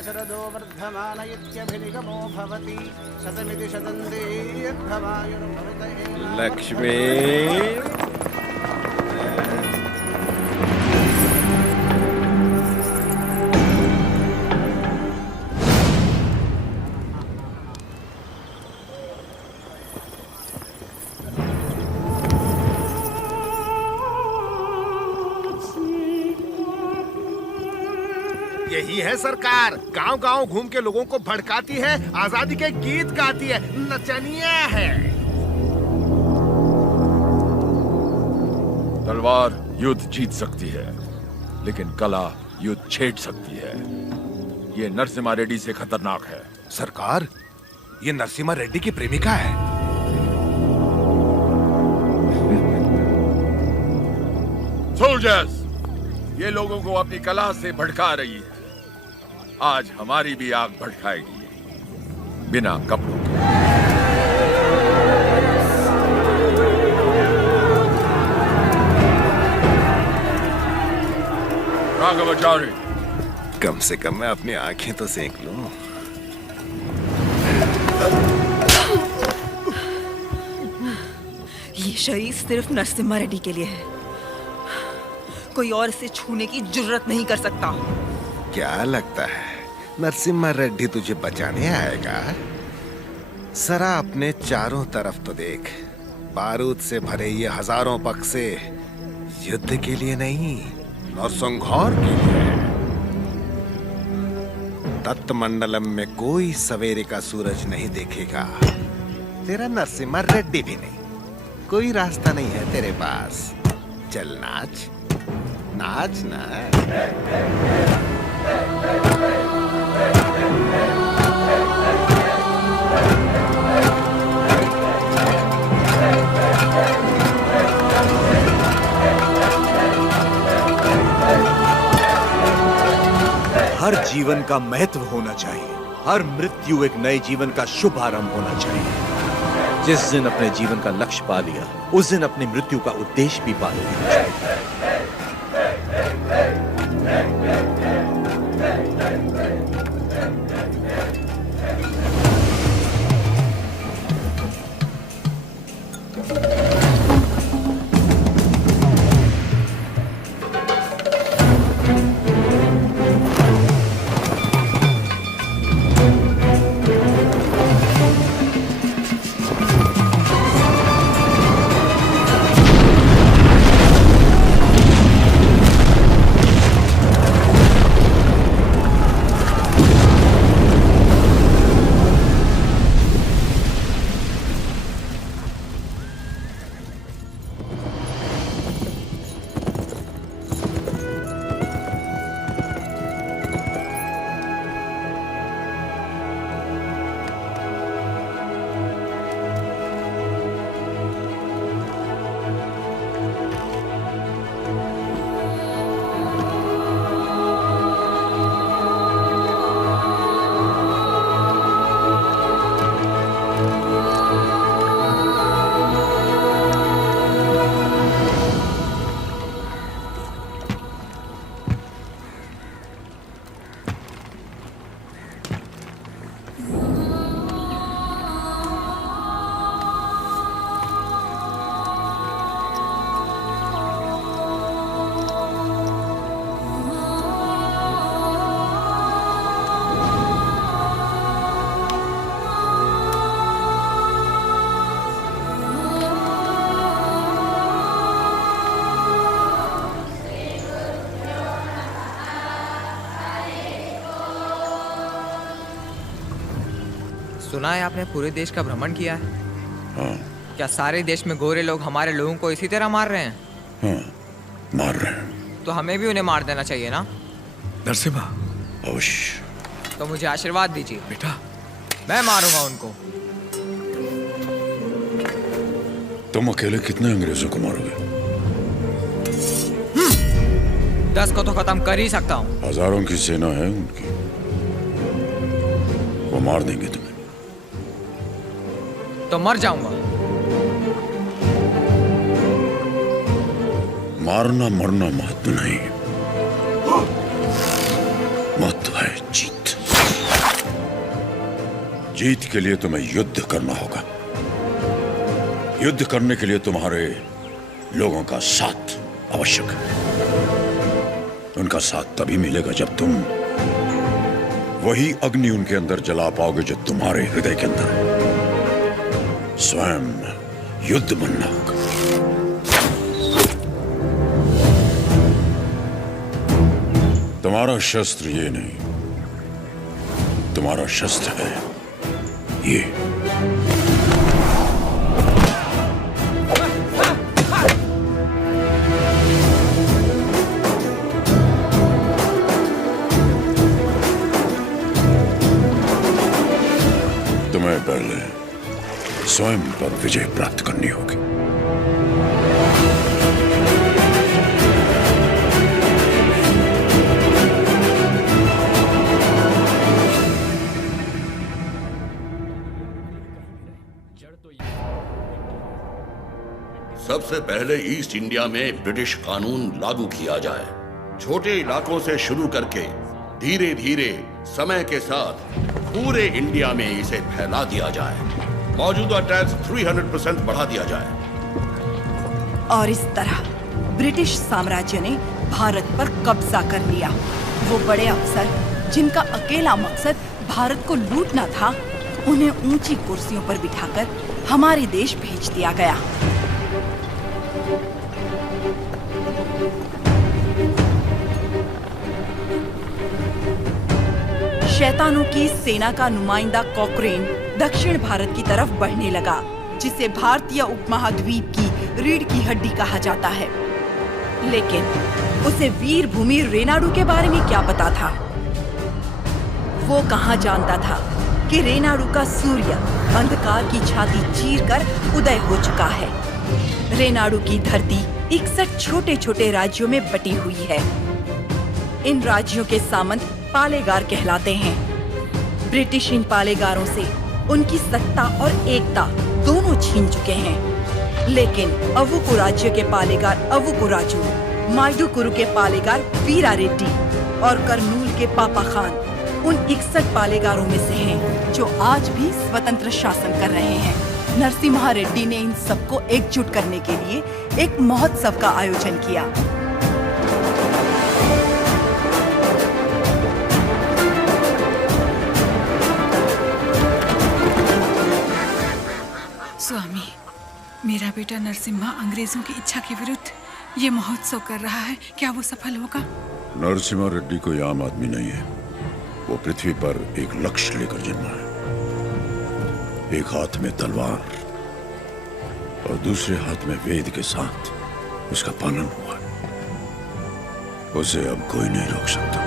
शरदो वर्धमान इत्यभिनिगमो भवति शतमिति शतन्दीर्घमायुर्भवते लक्ष्मी यही है सरकार, गांव-गांव घूम के लोगों को भड़काती है, आजादी के गीत गाती है, नचनिया है। तलवार युद्ध जीत सकती है, लेकिन कला युद्ध छेड़ सकती है। ये नरसिम्हा रेड्डी से खतरनाक है। सरकार, ये नरसिम्हा रेड्डी की प्रेमिका है। सोल्जर्स, ये लोगों को अपनी कला से भड़का रही है। आज हमारी भी आग भड़काएगी, बिना कपड़ों के। राघवाचार्य, कम से कम मैं अपनी आंखें तो सेंक लूं। ये शरीर सिर्फ नरसिम्हा रेड्डी के लिए है, कोई और इसे छूने की जुर्रत नहीं कर सकता। क्या लगता है नरसिम्हा रेड्डी तुझे बचाने आएगा? सरा अपने चारों तरफ तो देख, बारूद से भरे ये हजारों बक्से युद्ध के लिए नहीं, नरसंहार के लिए। तत्मंडलम में कोई सवेरे का सूरज नहीं देखेगा, तेरा नरसिम्हा रेड्डी भी नहीं। कोई रास्ता नहीं है तेरे पास। चल नाच, नाच ना। हर जीवन का महत्व होना चाहिए, हर मृत्यु एक नए जीवन का शुभ आरंभ होना चाहिए। जिस दिन अपने जीवन का लक्ष्य पा लिया, उस दिन अपनी मृत्यु का उद्देश्य भी पा लेना चाहिए। सुना है आपने पूरे देश का भ्रमण किया है? हाँ। क्या सारे देश में गोरे लोग हमारे लोगों को इसी तरह मार रहे हैं? हाँ, मार रहे हैं। तो हमें भी उन्हें मार देना चाहिए ना? नरसिम्हा, अवश्य। तो मुझे आशीर्वाद दीजिए। बेटा, मैं मारूंगा उनको। तुम अकेले कितने अंग्रेजों को मारोगे? 10 को तो खत्म कर ही सकता हूँ। हजारों की सेना है उनकी, वो मार देंगे तुम्हें। तो मर जाऊंगा। मारना मरना महत्व नहीं, महत्व है जीत। जीत के लिए तुम्हें युद्ध करना होगा। युद्ध करने के लिए तुम्हारे लोगों का साथ आवश्यक है। उनका साथ तभी मिलेगा जब तुम वही अग्नि उनके अंदर जला पाओगे जो तुम्हारे हृदय के अंदर है। स्वयं युद्ध बनना होगा। तुम्हारा शस्त्र ये नहीं, तुम्हारा शस्त्र है ये। तुम्हें पहले स्वयं पर विजय प्राप्त करनी होगी। सबसे पहले ईस्ट इंडिया में ब्रिटिश कानून लागू किया जाए। छोटे इलाकों से शुरू करके धीरे धीरे समय के साथ पूरे इंडिया में इसे फैला दिया जाए। मौजूदा टैक्स 300% बढ़ा दिया जाए। और इस तरह ब्रिटिश साम्राज्य ने भारत पर कब्जा कर लिया। वो बड़े अफसर जिनका अकेला मकसद भारत को लूटना था, उन्हें ऊंची कुर्सियों पर बिठाकर हमारे देश भेज दिया गया। शैतानों की सेना का नुमाइंदा कॉकरेन दक्षिण भारत की तरफ बढ़ने लगा, जिसे भारतीय उपमहाद्वीप की रीढ़ की हड्डी कहा जाता है। लेकिन उसे वीर भूमि रेनाडू के बारे में क्या पता था? वो कहाँ जानता था कि रेनाडू का सूर्य अंधकार की छाती चीरकर उदय हो चुका है। रेनाडू की धरती 61 छोटे छोटे राज्यों में बटी हुई है। इन राज्यों के सामंत पालेगार कहलाते हैं। ब्रिटिश इन पालेगारों से उनकी सत्ता और एकता दोनों छीन चुके हैं। लेकिन अवुकु राज्य के पालेगार अवुकु राजू, माइडुकुरु के पालेगार वीरा रेड्डी और कर्नूल के पापा खान उन 61 पालेगारों में से हैं जो आज भी स्वतंत्र शासन कर रहे हैं। नरसिम्हा रेड्डी ने इन सबको एकजुट करने के लिए एक महोत्सव का आयोजन किया। स्वामी, मेरा बेटा नरसिम्हा अंग्रेजों की इच्छा के विरुद्ध ये महोत्सव कर रहा है। क्या वो सफल होगा? नरसिम्हा रेड्डी कोई आम आदमी नहीं है। वो पृथ्वी पर एक लक्ष्य लेकर जन्मा है। एक हाथ में तलवार और दूसरे हाथ में वेद के साथ उसका पालन हुआ। उसे अब कोई नहीं रोक सकता।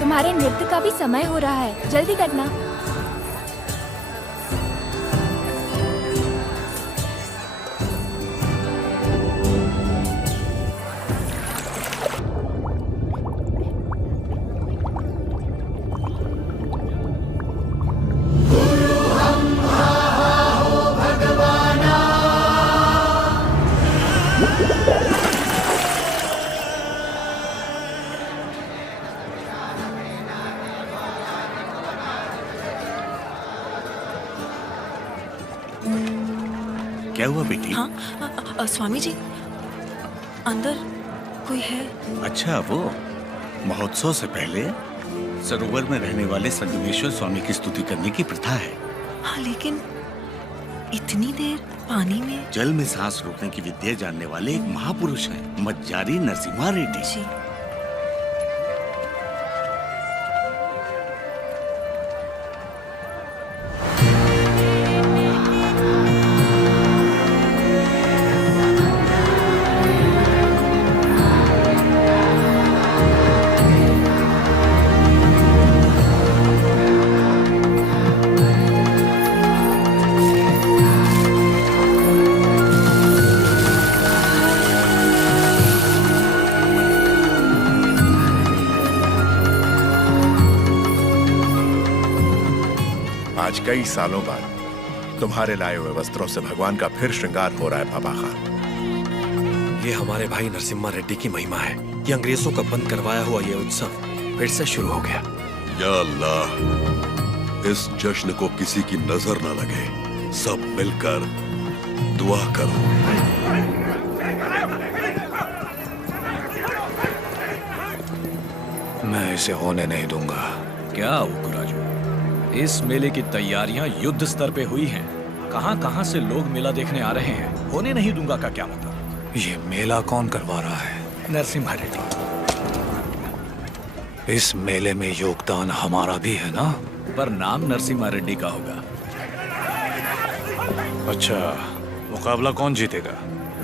तुम्हारे नृत्य का भी समय हो रहा है, जल्दी करना। क्या हुआ बेटी? हाँ, स्वामी जी, अंदर कोई है? अच्छा, वो महोत्सव से पहले सरोवर में रहने वाले संगमेश्वर स्वामी की स्तुति करने की प्रथा है। हाँ, लेकिन इतनी देर पानी में? जल में सांस रोकने की विद्या जानने वाले एक महापुरुष हैं, मज्जारी नरसिम्हा रेड्डी जी। आज कई सालों बाद तुम्हारे लाए हुए वस्त्रों से भगवान का फिर श्रृंगार हो रहा है बाबा खान। ये हमारे भाई नरसिम्हा रेड्डी की महिमा है कि अंग्रेजों का बंद करवाया हुआ ये उत्सव फिर से शुरू हो गया। या अल्लाह, इस जश्न को किसी की नजर न लगे, सब मिलकर दुआ करो। मैं इसे होने नहीं दूंगा। क्या उकराजू, इस मेले की तैयारियां युद्ध स्तर पे हुई हैं। कहां-कहां से लोग मेला देखने आ रहे हैं। होने नहीं दूंगा का क्या मतलब? ये मेला कौन करवा रहा है? नरसिम्हा रेड्डी। इस मेले में योगदान हमारा भी है ना? पर नाम नरसिम्हा रेड्डी का होगा। अच्छा, मुकाबला कौन जीतेगा?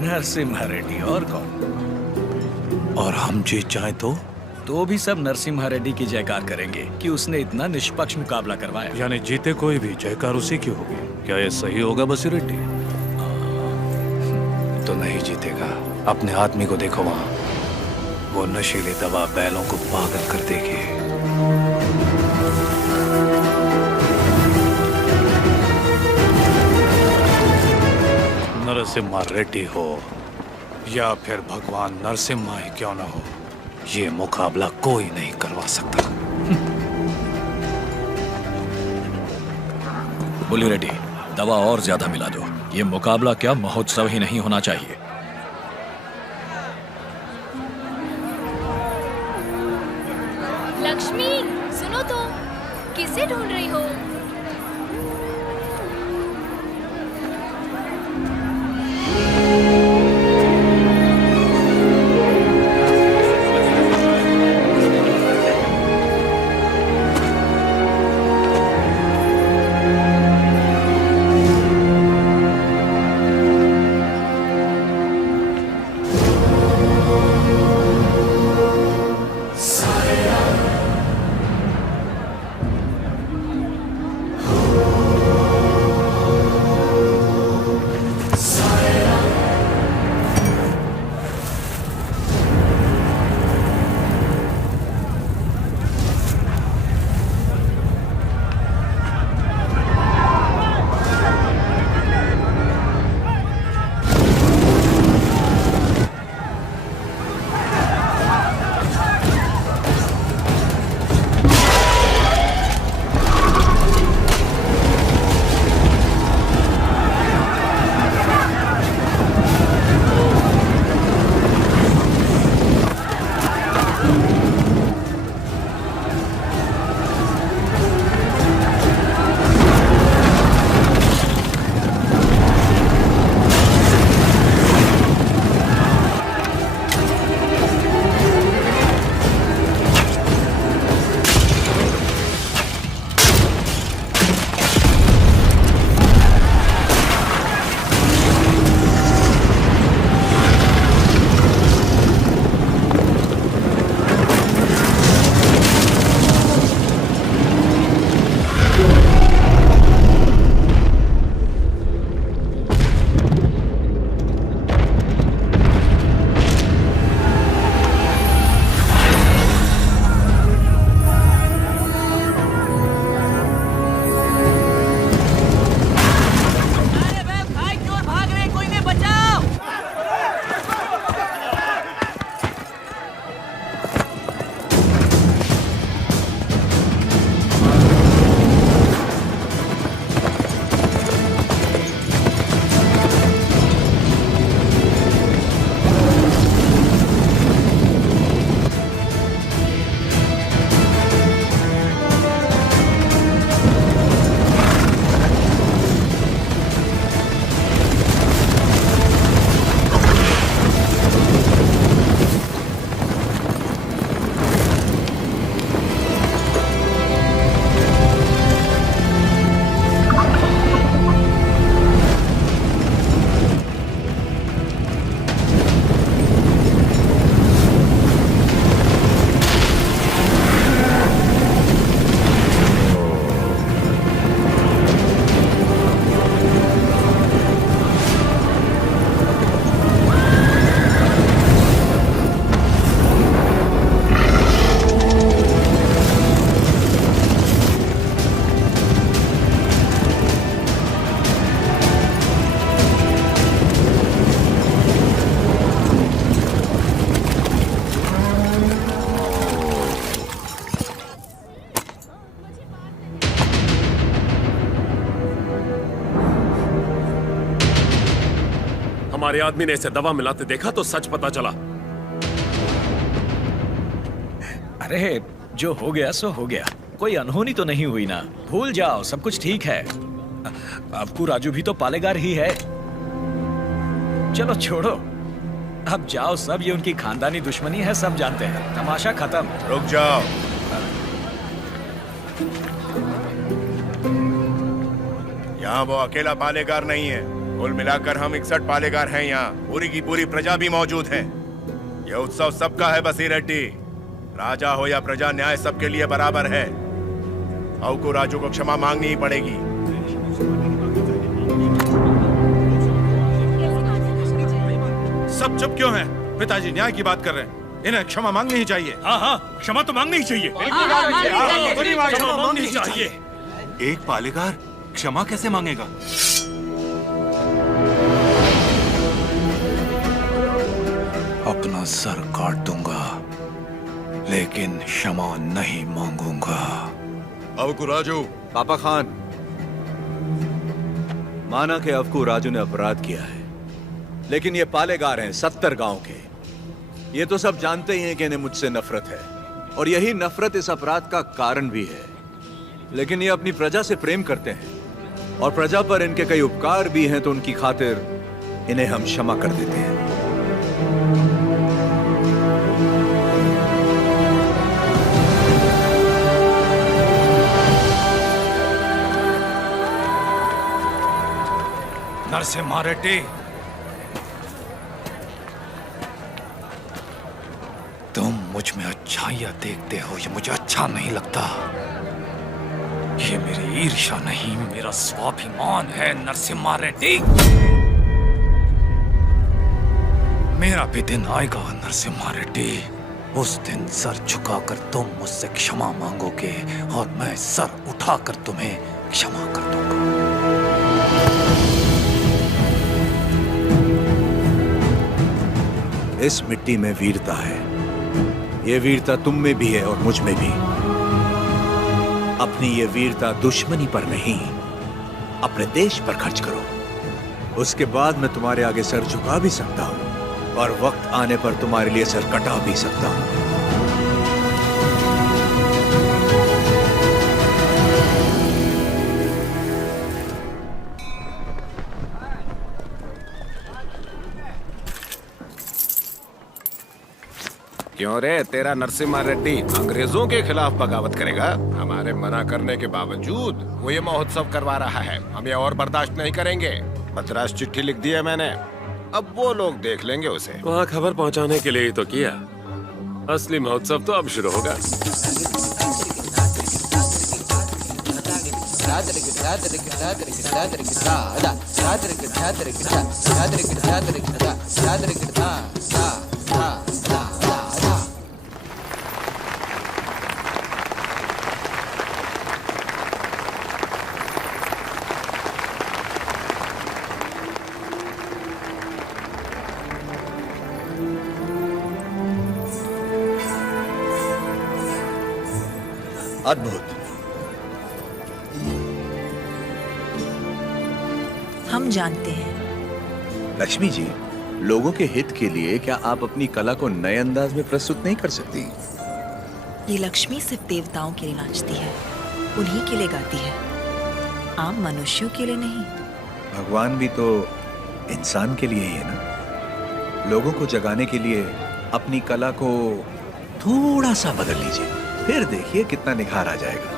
नरसिम्हा रेड्डी, और कौन? और हम जीत जाए तो भी सब नरसिम्हा रेड्डी की जयकार करेंगे कि उसने इतना निष्पक्ष मुकाबला करवाया। यानी जीते कोई भी, जयकार उसी की होगी। क्या ये सही होगा बसी रेड्डी? तो नहीं जीतेगा। अपने आदमी को देखो वहां, वो नशीली दवा बैलों को पागल कर देगी। नरसिम्हा रेड्डी हो या फिर भगवान नरसिम्हा ही क्यों ना हो, ये मुकाबला कोई नहीं करवा सकता। बोली रेड्डी, दवा और ज्यादा मिला दो। ये मुकाबला क्या महोत्सव ही नहीं होना चाहिए। लक्ष्मी, सुनो तो, किसे ढूंढ रही हो? तुम्हारे आदमी ने इसे दवा मिलाते देखा तो सच पता चला। अरे जो हो गया सो हो गया, कोई अनहोनी तो नहीं हुई ना। भूल जाओ, सब कुछ ठीक है। अबकू राजू भी तो पालेगार ही है। चलो छोड़ो, अब जाओ सब, ये उनकी खानदानी दुश्मनी है, सब जानते हैं। तमाशा खत्म। रुक जाओ। यहाँ वो अकेला पालेगार नहीं है, कुल मिलाकर हम 61 पालेगार हैं। यहाँ पूरी की पूरी प्रजा भी मौजूद है। यह उत्सव सबका है बसी रेड्डी। राजा हो या प्रजा, न्याय सबके लिए बराबर है। अवकू राजू को क्षमा मांगनी ही पड़ेगी। सब चुप क्यों हैं? पिताजी न्याय की बात कर रहे हैं, इन्हें क्षमा मांगनी ही चाहिए। हाँ हाँ, क्षमा तो मांगनी ही चाहिए। क्षमा मांगनी ही चाहिए। एक पालेगार क्षमा कैसे मांगेगा? अपना सर काट दूंगा, लेकिन क्षमा नहीं मांगूंगा। अवकू राजू। पापा खान, माना कि अवकू राजू ने अपराध किया है, लेकिन ये पालेगार हैं 70 गांव के। ये तो सब जानते ही हैं कि इन्हें मुझसे नफरत है, और यही नफरत इस अपराध का कारण भी है। लेकिन ये अपनी प्रजा से प्रेम करते हैं, और प्रजा पर इनके कई उपकार भी हैं, तो उनकी खातिर इन्हें हम क्षमा कर देते हैं। नरसिम्हा रेड्डी, तुम मुझ में अच्छाइयां देखते हो, ये मुझे अच्छा नहीं लगता। ये मेरी ईर्ष्या नहीं, मेरा स्वाभिमान है नरसिम्हा रेड्डी। मेरा भी दिन आएगा नरसिम्हा रेड्डी, उस दिन सर झुकाकर तुम मुझसे क्षमा मांगोगे, और मैं सर उठाकर तुम्हें क्षमा कर दूंगा। इस मिट्टी में वीरता है। ये वीरता तुम में भी है और मुझ में भी। अपनी ये वीरता दुश्मनी पर नहीं, अपने देश पर खर्च करो। उसके बाद मैं तुम्हारे आगे सर झुका भी सकता हूं, और वक्त आने पर तुम्हारे लिए सर कटा भी सकता हूं। क्यों रे, तेरा नरसिम्हा रेड्डी अंग्रेजों के खिलाफ बगावत करेगा? हमारे मना करने के बावजूद वो ये महोत्सव करवा रहा है। हम ये और बर्दाश्त नहीं करेंगे। मद्रास चिट्ठी लिख दी है मैंने, अब वो लोग देख लेंगे उसे। वहाँ खबर पहुँचाने के लिए ही तो किया। असली महोत्सव तो अब शुरू होगा। अद्भुत। हम जानते हैं। लक्ष्मी जी, लोगों के हित के लिए क्या आप अपनी कला को नए अंदाज में प्रस्तुत नहीं कर सकती? ये लक्ष्मी सिर्फ देवताओं के लिए नाचती है, उन्हीं के लिए गाती है, आम मनुष्यों के लिए नहीं। भगवान भी तो इंसान के लिए ही है ना। लोगों को जगाने के लिए अपनी कला को थोड़ा सा बदल लीजिए, फिर देखिए कितना निखार आ जाएगा।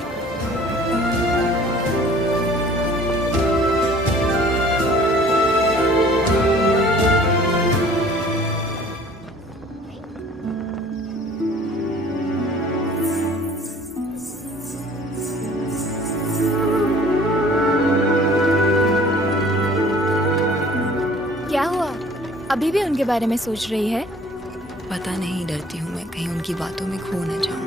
क्या हुआ? अभी भी उनके बारे में सोच रही है? पता नहीं, डरती हूँ मैं कहीं उनकी बातों में खो न जाऊं।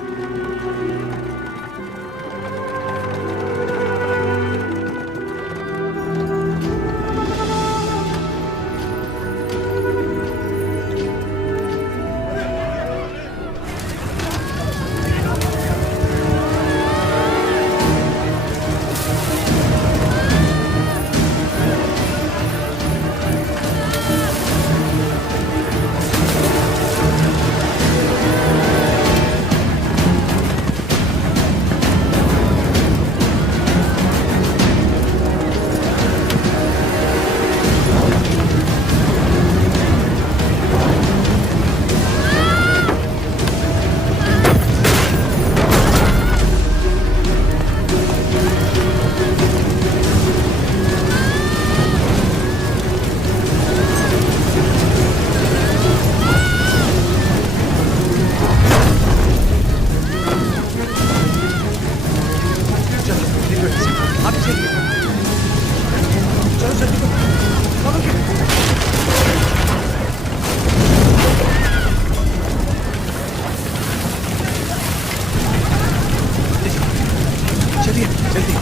जल्दी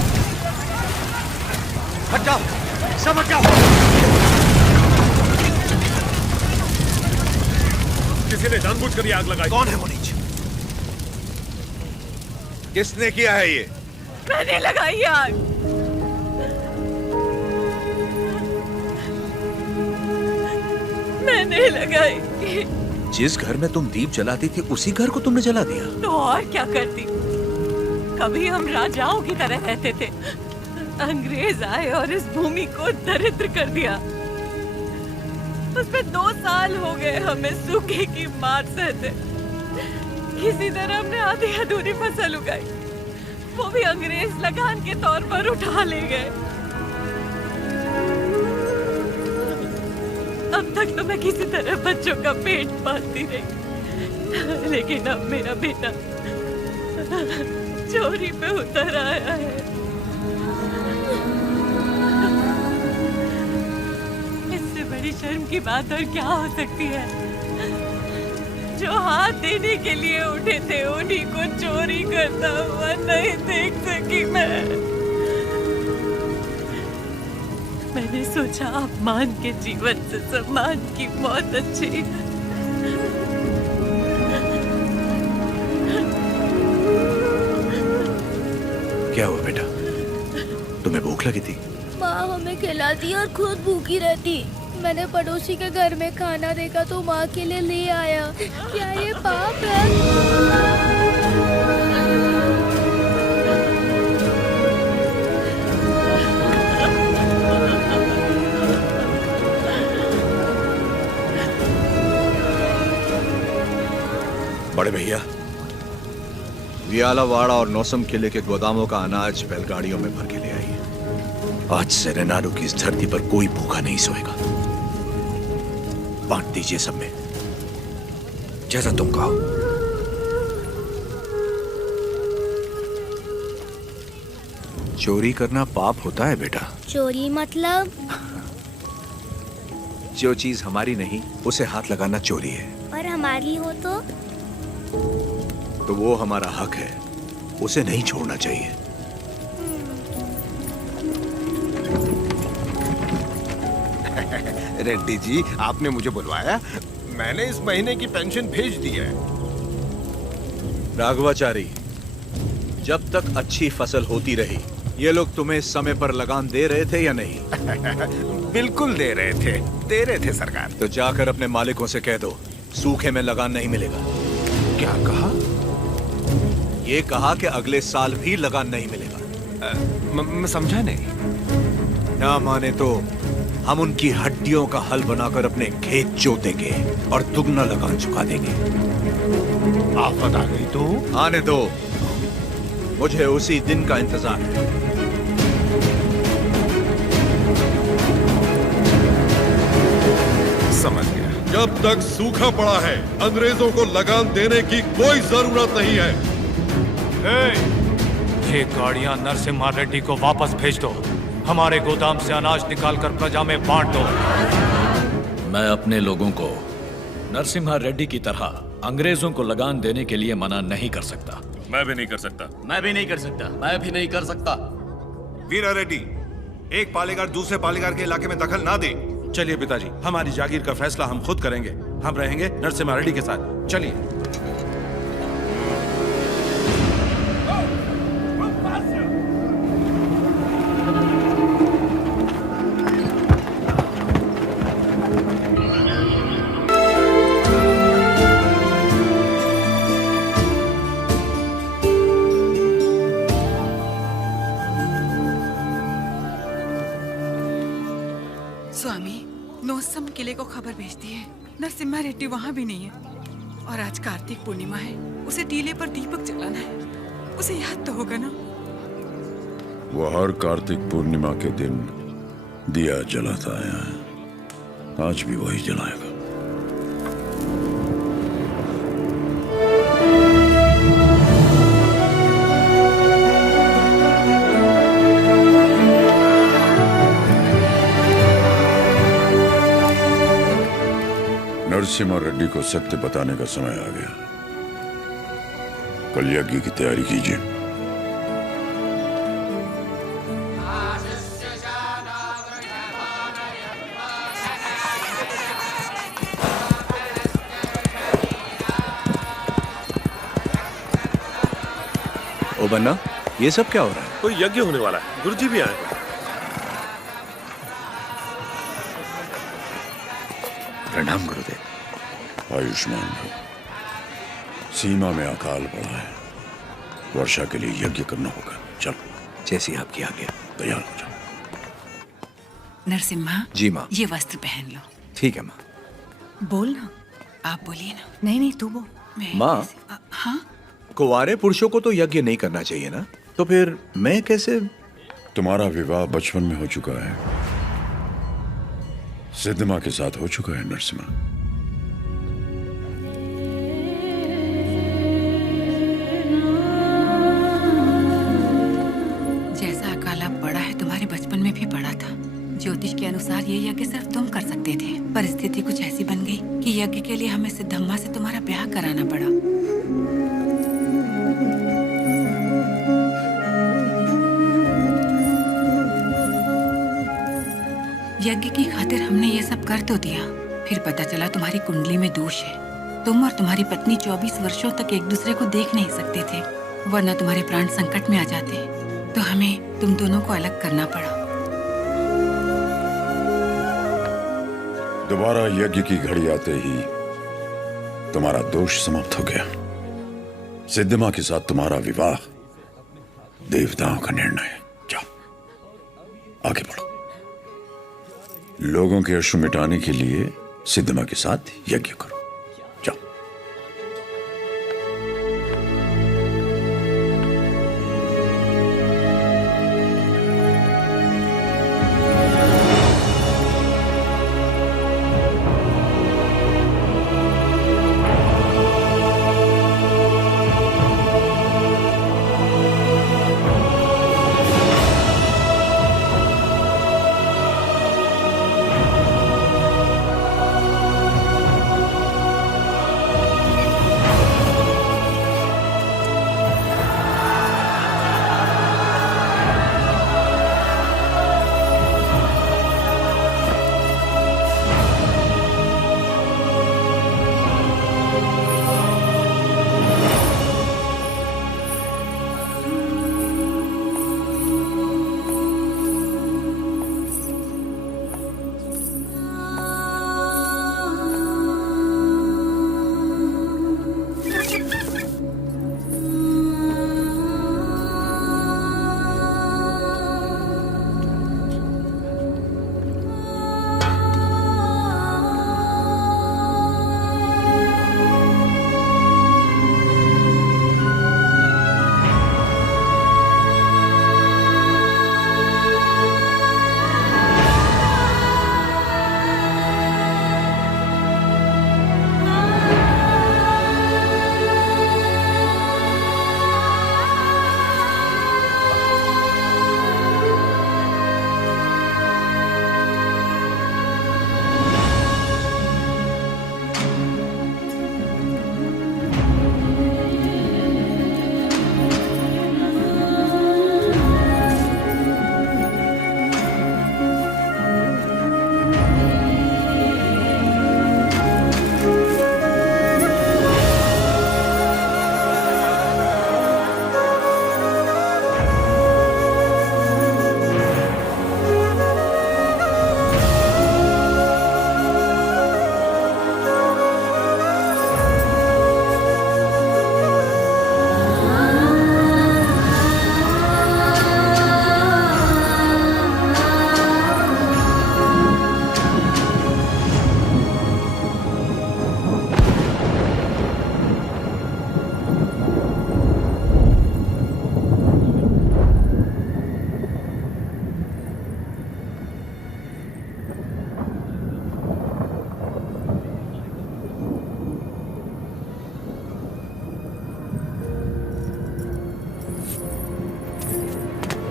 हट जाओ, सब हट जाओ। किसी ने जानबूझकर ये आग लगाई। कौन है वो नीच? किसने किया है ये? मैंने लगाई आग। मैंने लगाई। जिस घर में तुम दीप जलाती थी उसी घर को तुमने जला दिया? तो और क्या करती? कभी हम राजाओं की तरह रहते थे, अंग्रेज आए और इस भूमि को दरिद्र कर दिया। उसमें 2 साल हो गए हमें सूखे की मार सहते। किसी तरह हमने आधी अधूरी फसल उगाई, वो भी अंग्रेज लगान के तौर पर उठा ले गए। अब तक तो मैं किसी तरह बच्चों का पेट पालती रही, लेकिन अब मेरा बेटा चोरी पे उतर आया है। इससे बड़ी शर्म की बात और क्या हो सकती है? जो हाथ देने के लिए उठे थे उन्हीं को चोरी करता हुआ नहीं देख सकी मैंने सोचा अपमान के जीवन से सम्मान की मौत अच्छी। क्या हुआ बेटा? तुम्हें भूख लगी थी? माँ हमें खिलाती और खुद भूखी रहती। मैंने पड़ोसी के घर में खाना देखा तो माँ के लिए ले आया। क्या ये पाप है? बड़े भैया, वियालावाड़ा और नौसम किले के गोदामों का अनाज बैलगाड़ियों में भर के ले आइए। आज से रेनाडू की इस धरती पर कोई भूखा नहीं सोएगा। बांट दीजिए सब में, जैसा तुम कहो। चोरी करना पाप होता है बेटा। चोरी मतलब? जो चीज हमारी नहीं उसे हाथ लगाना चोरी है। और हमारी हो तो वो हमारा हक है, उसे नहीं छोड़ना चाहिए। रेड्डी जी, आपने मुझे बुलवाया? मैंने इस महीने की पेंशन भेज दी है। राघवाचारी, जब तक अच्छी फसल होती रही, ये लोग तुम्हें समय पर लगान दे रहे थे या नहीं? बिल्कुल दे रहे थे सरकार। तो जाकर अपने मालिकों से कह दो, सूखे में लगान नहीं मिलेगा। क्या कहा? ये कहा कि अगले साल भी लगान नहीं मिलेगा। मैं समझा नहीं। ना माने तो हम उनकी हड्डियों का हल बनाकर अपने खेत जोतेंगे और दुगना लगान चुका देंगे। आफत आ गई तो? आने दो, मुझे उसी दिन का इंतजार है। समझ गया। जब तक सूखा पड़ा है, अंग्रेजों को लगान देने की कोई जरूरत नहीं है। ये गाड़ियां नरसिम्हा रेड्डी को वापस भेज दो। हमारे गोदाम से अनाज निकालकर प्रजा में बांट दो। मैं अपने लोगों को नरसिम्हा रेड्डी की तरह अंग्रेजों को लगान देने के लिए मना नहीं कर सकता। मैं भी नहीं कर सकता। मैं भी नहीं कर सकता। मैं भी नहीं कर सकता। वीरा रेड्डी, एक पालेगार दूसरे पालेगार के इलाके में दखल ना दे। चलिए पिताजी, हमारी जागीर का फैसला हम खुद करेंगे। हम रहेंगे नरसिम्हा रेड्डी के साथ। चलिए। स्वामी, नौसम किले को खबर भेजती है। नरसिम्हा रेड्डी वहाँ भी नहीं है। और आज कार्तिक पूर्णिमा है, उसे टीले पर दीपक जलाना है। उसे याद तो होगा ना? वो हर कार्तिक पूर्णिमा के दिन दिया जलाता आया है, आज भी वही जलाएगा। नरसिम्हा रेड्डी को सत्य बताने का समय आ गया। कल यज्ञ की तैयारी कीजिए। ओ बन्ना, ये सब क्या हो रहा है? कोई यज्ञ होने वाला है, गुरुजी भी आए। प्रणाम गुरुदेव। आयुष्मान भव। सीमा में अकाल पड़ा है, वर्षा के लिए यज्ञ करना होगा। चलो। जैसी आपकी आज्ञा। तैयार हो जाओ। नरसिम्हा जी माँ। ये वस्त्र पहन लो। ठीक है माँ। बोल ना, आप बोलिए ना। नहीं तू बोल। माँ, हाँ, कुंवारे पुरुषों को तो यज्ञ नहीं करना चाहिए ना, तो फिर मैं कैसे? तुम्हारा विवाह बचपन में हो चुका है, सिद्धमा के साथ हो चुका है नरसिम्हा। जैसा अकाल अब पड़ा है तुम्हारे बचपन में भी पड़ा था। ज्योतिष के अनुसार ये यज्ञ सिर्फ तुम कर सकते थे, परिस्थिति कुछ ऐसी बन गई कि यज्ञ के लिए हमें सिद्धम्मा से तुम्हारा ब्याह कराना पड़ा। यज्ञ की खातिर हमने ये सब कर तो दिया, फिर पता चला तुम्हारी कुंडली में दोष है। तुम और तुम्हारी पत्नी 24 वर्षों तक एक दूसरे को देख नहीं सकते थे, वरना तुम्हारे प्राण संकट में आ जाते। तो हमें तुम दोनों को अलग करना पड़ा। दोबारा यज्ञ की घड़ी आते ही तुम्हारा दोष समाप्त हो गया। सिद्धमा के साथ तुम्हारा विवाह देवताओं का निर्णय है। जाओ आगे बढ़ो। लोगों के अश्रु मिटाने के लिए सिद्धमा के साथ यज्ञ करो। जाओ।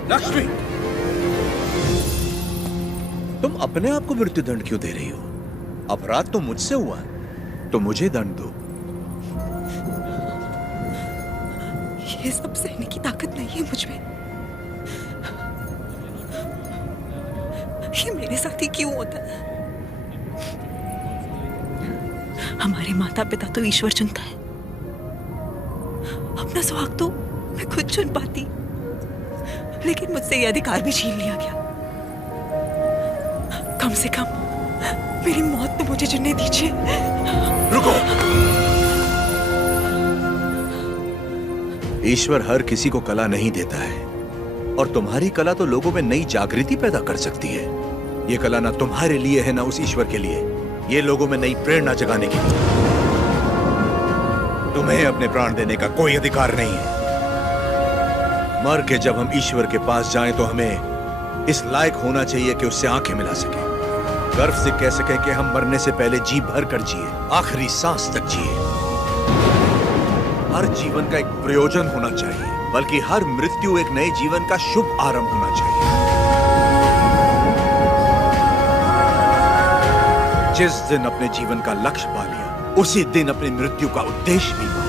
लक्ष्मी, तुम अपने आप को मृत्यु दंड क्यों दे रही हो? अपराध तो मुझसे हुआ, तो मुझे दंड दो। ये सब सहने की ताकत नहीं है मुझ में। ये मेरे साथ ही क्यों होता है? हमारे माता पिता तो ईश्वर चुनता है, अपना सुहाग तो मैं खुद चुन पाती, लेकिन मुझसे ये अधिकार भी छीन लिया गया। कम से कम मेरी मौत तो मुझे चुनने दीजिए। रुको। ईश्वर हर किसी को कला नहीं देता है, और तुम्हारी कला तो लोगों में नई जागृति पैदा कर सकती है। ये कला ना तुम्हारे लिए है ना उस ईश्वर के लिए, ये लोगों में नई प्रेरणा जगाने के लिए। तुम्हें अपने प्राण देने का कोई अधिकार नहीं है। मर के जब हम ईश्वर के पास जाएं तो हमें इस लायक होना चाहिए कि उससे आंखें मिला सके, गर्व से कह सके कि हम मरने से पहले जी भर कर जिए, आखिरी सांस तक जिए। हर जीवन का एक प्रयोजन होना चाहिए, बल्कि हर मृत्यु एक नए जीवन का शुभ आरंभ होना चाहिए। जिस दिन अपने जीवन का लक्ष्य पा लिया, उसी दिन अपनी मृत्यु का उद्देश्य भी पा लिया।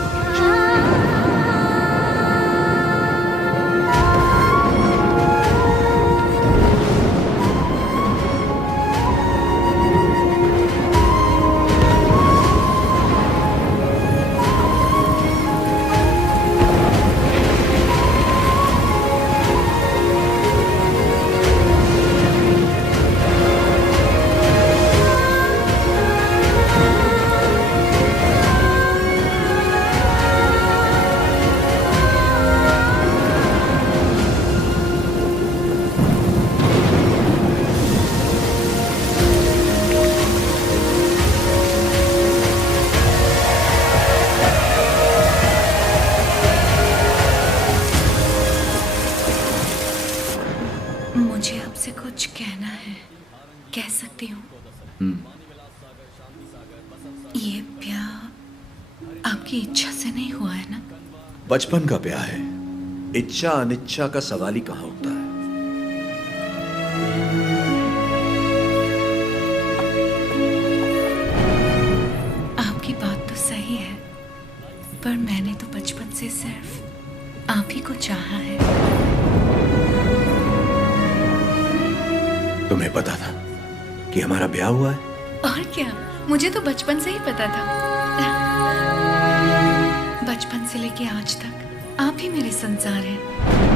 मुझे आपसे कुछ कहना है, कह सकती हूँ? ये ब्याह आपकी इच्छा से नहीं हुआ है ना? बचपन का ब्याह है, इच्छा अनिच्छा का सवाल ही कहाँ उठता है। आपकी बात तो सही है, पर मैंने तो बचपन से सिर्फ आप ही को चाहा है। तुम्हें पता था कि हमारा ब्याह हुआ है? और क्या, मुझे तो बचपन से ही पता था। बचपन से लेके आज तक आप ही मेरे संसार हैं।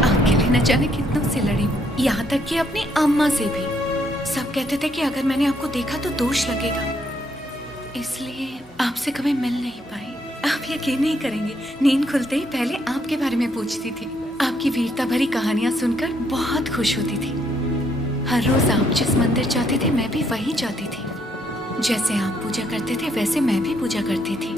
आपके लिए न जाने कितनों से लड़ी हूँ, यहाँ तक कि अपनी अम्मा से भी। सब कहते थे कि अगर मैंने आपको देखा तो दोष लगेगा, इसलिए आपसे कभी मिल नहीं पाई। आप यकीन नहीं करेंगे, नींद खुलते ही पहले आपके बारे में पूछती थी। आपकी वीरता भरी कहानियां सुनकर बहुत खुश होती थी। हर रोज आप जिस मंदिर जाते थे मैं भी वहीं जाती थी। जैसे आप पूजा करते थे वैसे मैं भी पूजा करती थी।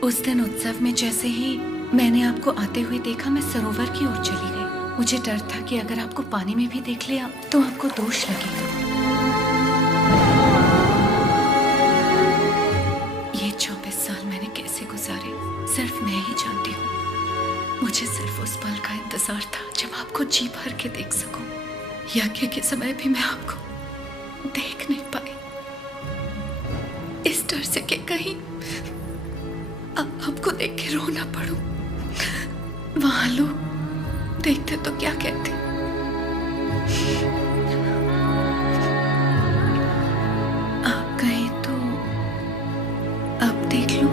उस दिन उत्सव में जैसे ही मैंने आपको आते हुए देखा, मैं सरोवर की ओर चली गई। मुझे डर था कि अगर आपको पानी में भी देख लिया तो आपको दोष लगेगा। ये 24 साल मैंने कैसे गुजारे सिर्फ मैं ही जानती हूँ। मुझे सिर्फ उस पल का इंतजार था जब आपको जी भर के देख सकूं। यज्ञ के समय भी मैं आपको देख नहीं पाई, इस डर से कि कहीं आपको देख के रो ना पड़ूं। वहां लोग देखते तो क्या कहते। आप कहें तो अब देख लूं।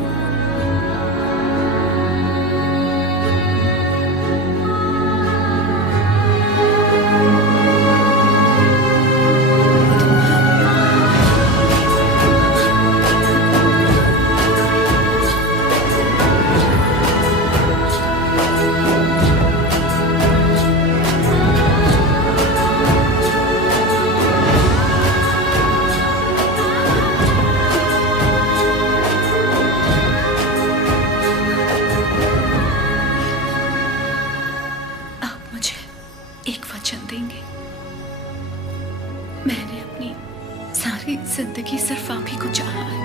जिंदगी सिर्फ आप ही को चाहा है।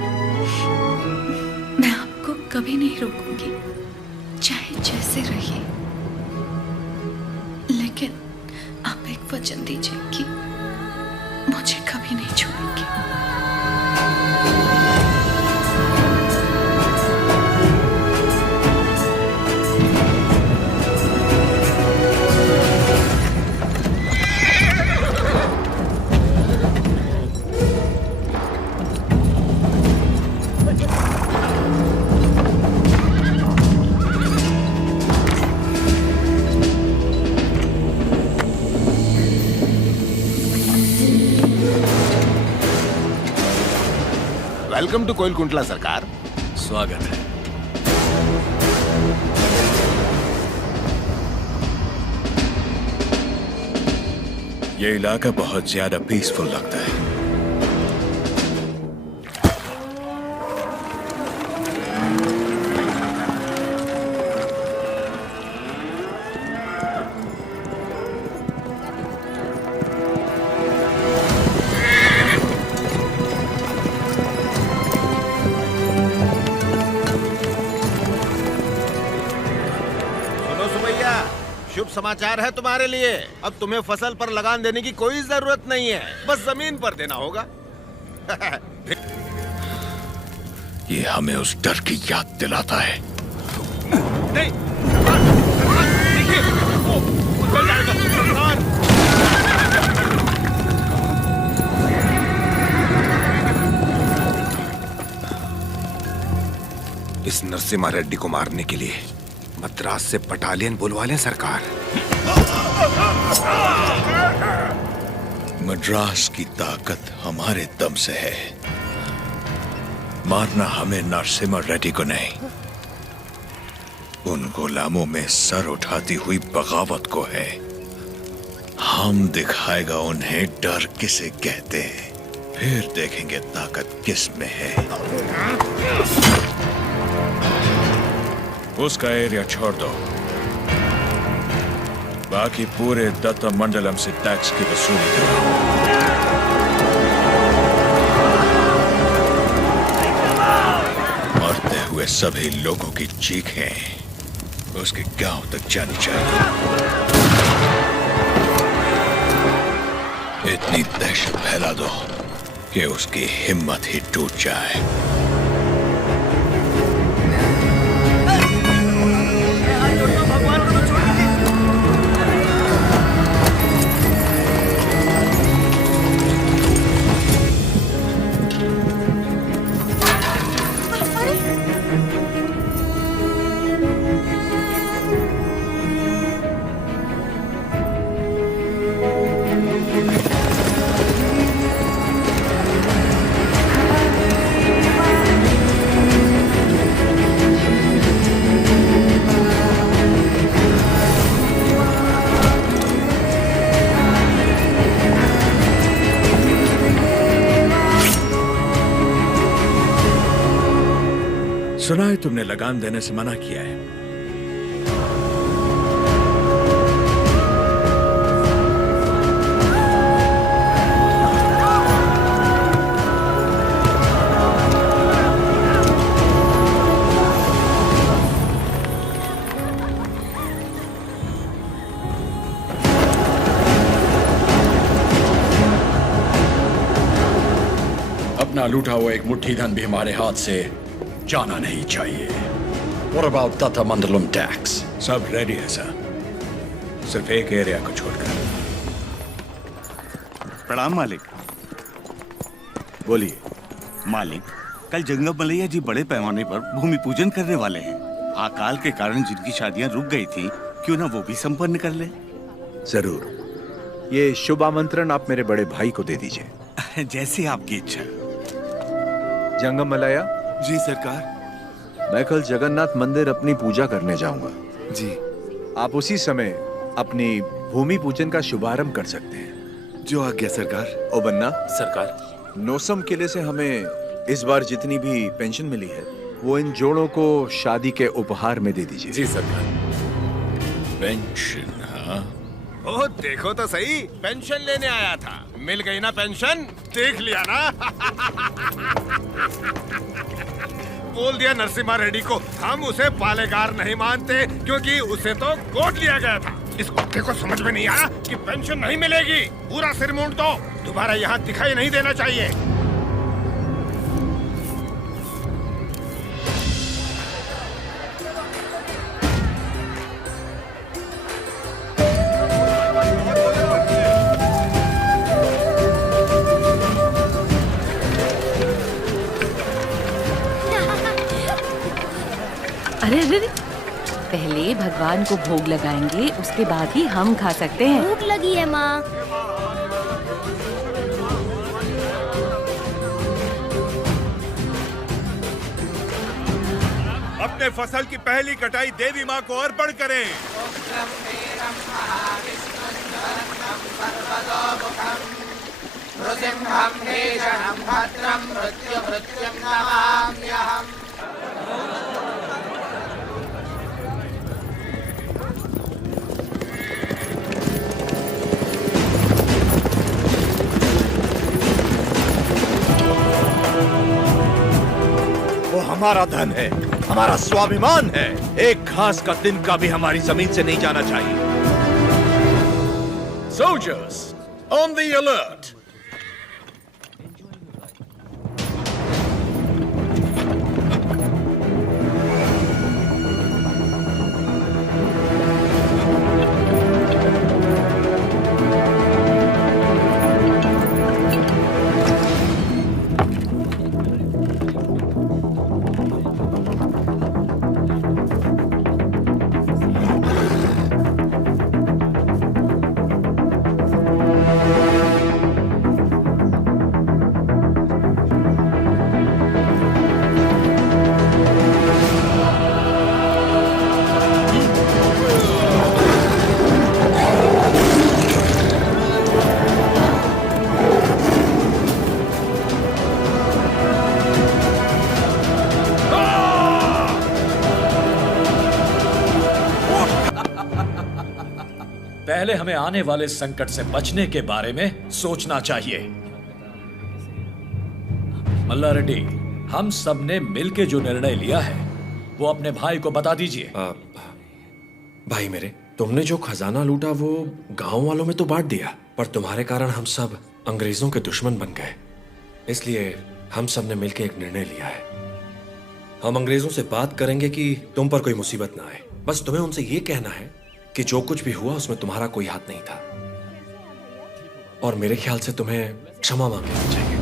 मैं आपको कभी नहीं रोकूंगी, चाहे जैसे रहिए, लेकिन आप एक वचन दीजिए कि मुझे कभी नहीं छोड़ेंगे। वेलकम टू कोइलकुंटला सरकार। स्वागत है। ये इलाका बहुत ज्यादा पीसफुल लगता है। शुभ समाचार है तुम्हारे लिए। अब तुम्हें फसल पर लगान देने की कोई जरूरत नहीं है, बस जमीन पर देना होगा। ये हमें उस डर की याद दिलाता है। नहीं, देखिए, वो चल जाएगा। इस नरसिम्हा रेड्डी को मारने के लिए मद्रास से बटालियन बुलवा लें सरकार। मद्रास की ताकत हमारे दम से है, मारना हमें नरसिम्हा रेड्डी को नहीं, उन गुलामों में सर उठाती हुई बगावत को है। हम दिखाएगा उन्हें डर किसे कहते हैं, फिर देखेंगे ताकत किस में है। उसका एरिया छोड़ दो, बाकी पूरे दत्ता मंडलम से टैक्स की वसूली करो। मरते हुए सभी लोगों की चीखें उसके गांव तक जानी चाहिए। इतनी दहशत फैला दो कि उसकी हिम्मत ही टूट जाए। सुना है तुमने लगान देने से मना किया है। अपना लूटा हुआ एक मुट्ठी धन भी हमारे हाथ से जाना नहीं चाहिए। What about Tata Mandalam tax? सब रेडी है सर, सिर्फ एक एरिया को छोड़कर। प्रणाम मालिक। बोलिए। मालिक, कल जंगम मलैया जी बड़े पैमाने पर भूमि पूजन करने वाले हैं। अकाल के कारण जिनकी शादियां रुक गई थी, क्यों ना वो भी संपन्न कर ले। जरूर, ये शुभ आमंत्रण आप मेरे बड़े भाई को दे दीजिए। जैसे आपकी इच्छा। जंगम मलैया जी सरकार। मैं कल जगन्नाथ मंदिर अपनी पूजा करने जाऊंगा। जी। आप उसी समय अपनी भूमि पूजन का शुभारंभ कर सकते हैं। जो आज्ञा सरकार। ओ बन्ना सरकार, नोसम किले से हमें इस बार जितनी भी पेंशन मिली है वो इन जोड़ों को शादी के उपहार में दे दीजिए। जी सरकार। पेंशन? हाँ, ओ देखो तो सही, पेंशन लेने आया था, मिल गई ना पेंशन। देख लिया ना। बोल दिया नरसिम्हा रेड्डी को, हम उसे पालेगार नहीं मानते क्योंकि उसे तो गोद लिया गया था। इस कुत्ते को समझ में नहीं आया कि पेंशन नहीं मिलेगी। पूरा सिर मूंड दो, दोबारा यहाँ दिखाई नहीं देना चाहिए। अरे अरे, पहले भगवान को भोग लगाएंगे, उसके बाद ही हम खा सकते हैं। भूख लगी है माँ। अपने फसल की पहली कटाई देवी माँ को अर्पण करें। वो हमारा धन है, हमारा स्वाभिमान है। एक घास का तिनका भी हमारी जमीन से नहीं जाना चाहिए। Soldiers, on the alert! पहले हमें आने वाले संकट से बचने के बारे में सोचना चाहिए। मल्ला रेड्डी, हम सब ने मिलकर जो निर्णय लिया है वो अपने भाई को बता दीजिए। भाई मेरे, तुमने जो खजाना लूटा वो गांव वालों में तो बांट दिया, पर तुम्हारे कारण हम सब अंग्रेजों के दुश्मन बन गए। इसलिए हम सब ने मिलकर एक निर्णय लिया है। हम अंग्रेजों से बात करेंगे कि तुम पर कोई मुसीबत ना आए। बस तुम्हें उनसे ये कहना है कि जो कुछ भी हुआ उसमें तुम्हारा कोई हाथ नहीं था, और मेरे ख्याल से तुम्हें क्षमा मांग लेनी चाहिए।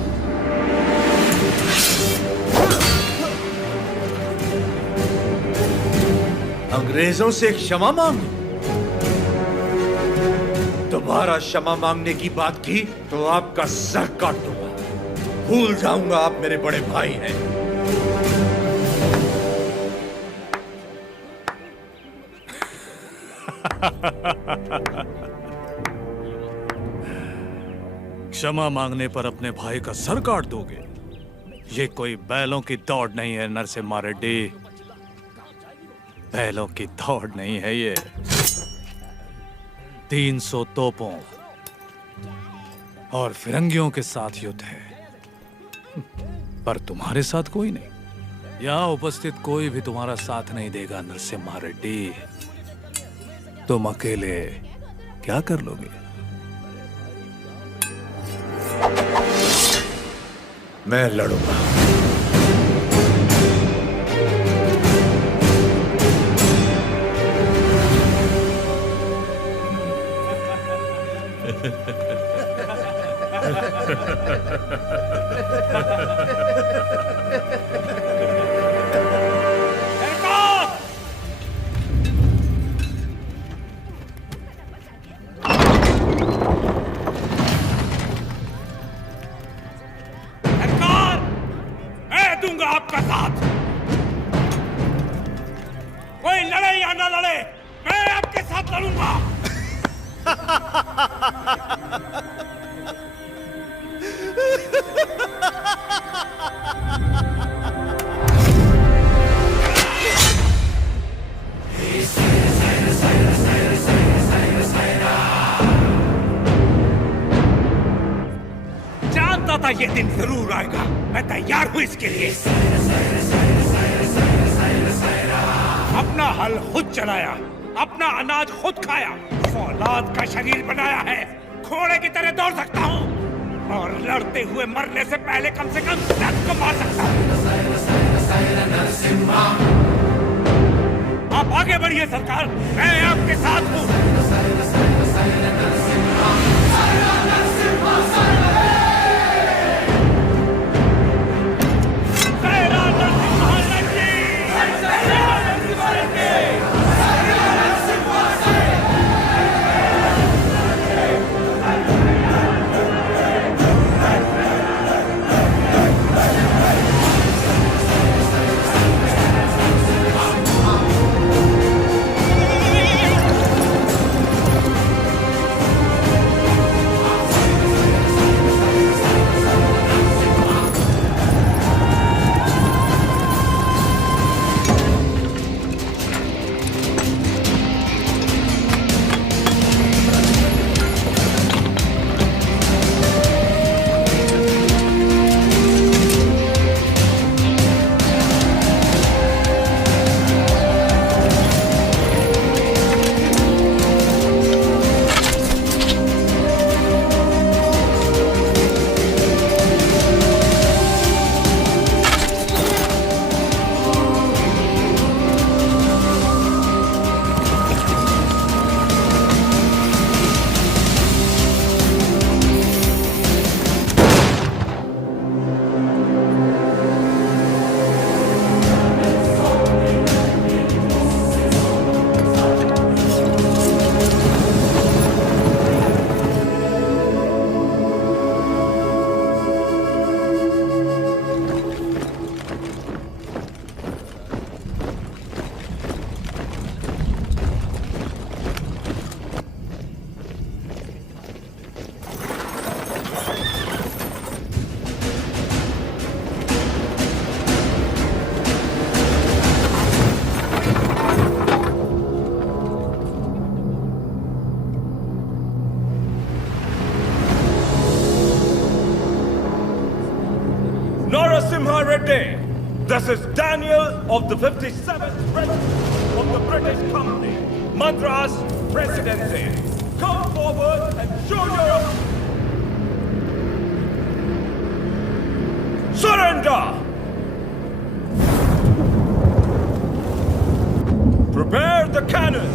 अंग्रेजों से क्षमा मांगनी? दोबारा क्षमा मांगने की बात की तो आपका सर काट दूंगा। भूल जाऊंगा आप मेरे बड़े भाई हैं। क्षमा मांगने पर अपने भाई का सर काट दोगे? ये कोई बैलों की दौड़ नहीं है नरसिम्हा रेड्डी, बैलों की दौड़ नहीं है ये। 300 तोपों और फिरंगियों के साथ युद्ध है, पर तुम्हारे साथ कोई नहीं। यहाँ उपस्थित कोई भी तुम्हारा साथ नहीं देगा नरसिम्हा रेड्डी। तुम अकेले क्या कर लोगे? मैं लड़ूंगा। आपका साथ, कोई लड़े या ना लड़े, मैं आपके साथ लड़ूंगा। जानता था ये दिन जरूर आएगा, मैं तैयार हूं इसके लिए। अपना हल खुद चलाया, अपना अनाज खुद खाया, फौलाद का शरीर बनाया है, घोड़े की तरह दौड़ सकता हूं और लड़ते हुए मरने से पहले कम से कम 10 को मार सकता हूं। आप आगे बढ़िए सरकार, मैं आपके साथ हूं। This is Daniel of the 57th Regiment of the British Company, Madras Presidency. Come forward and show your... Surrender! Prepare the cannon!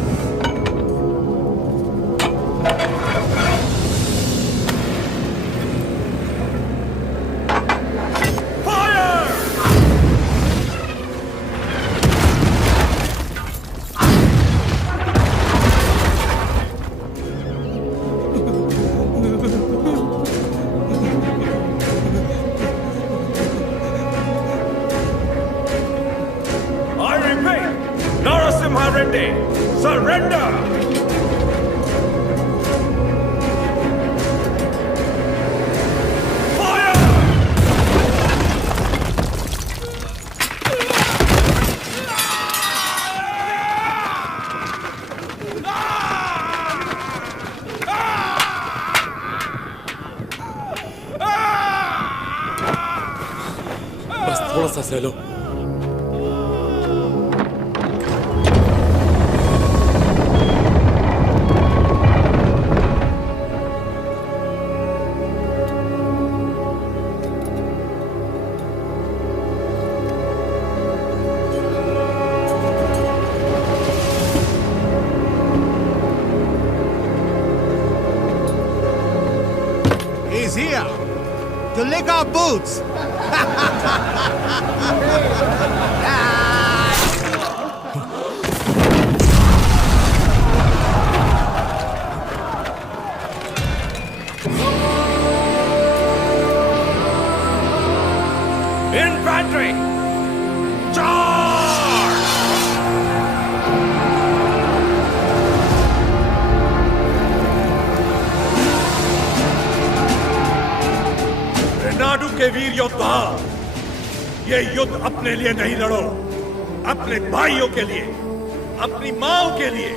Surrender! बस थोड़ा सा सह लो। He's here to lick our boots. Infantry! Charge! Renadu के वीर योद्धा, ये युद्ध अपने लिए नहीं लड़ो, अपने भाइयों के लिए, अपनी माओं के लिए,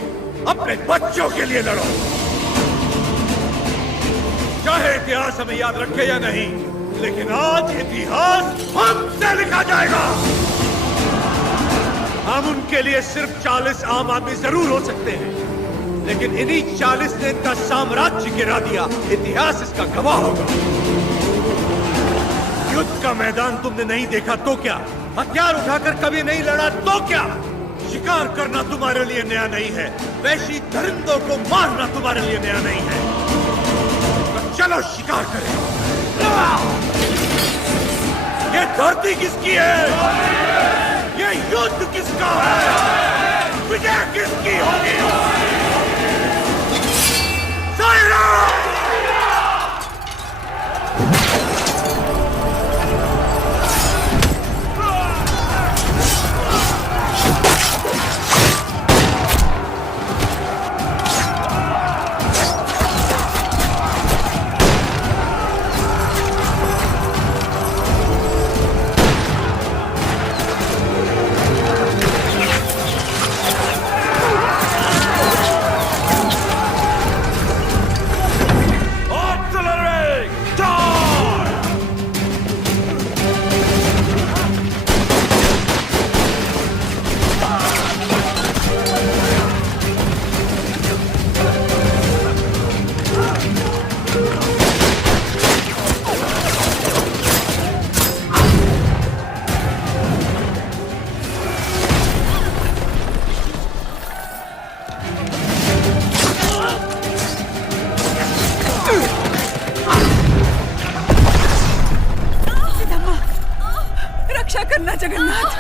अपने बच्चों के लिए लड़ो। चाहे इतिहास हमें याद रखे या नहीं, लेकिन आज इतिहास हमसे लिखा जाएगा। हम उनके लिए सिर्फ 40 आम आदमी जरूर हो सकते हैं, लेकिन इन्हीं 40 ने इनका साम्राज्य गिरा दिया। इतिहास इसका गवाह होगा। युद्ध का मैदान तुमने नहीं देखा तो क्या? हथियार उठाकर कभी नहीं लड़ा तो क्या? शिकार करना तुम्हारे लिए नया नहीं है, वैशी दरिंदों को मारना तुम्हारे लिए नया नहीं है। तो चलो शिकार करें। ये धरती किसकी है? ये युद्ध किसका है? विजय किसकी होगी? रक्षा करना जगन्नाथ।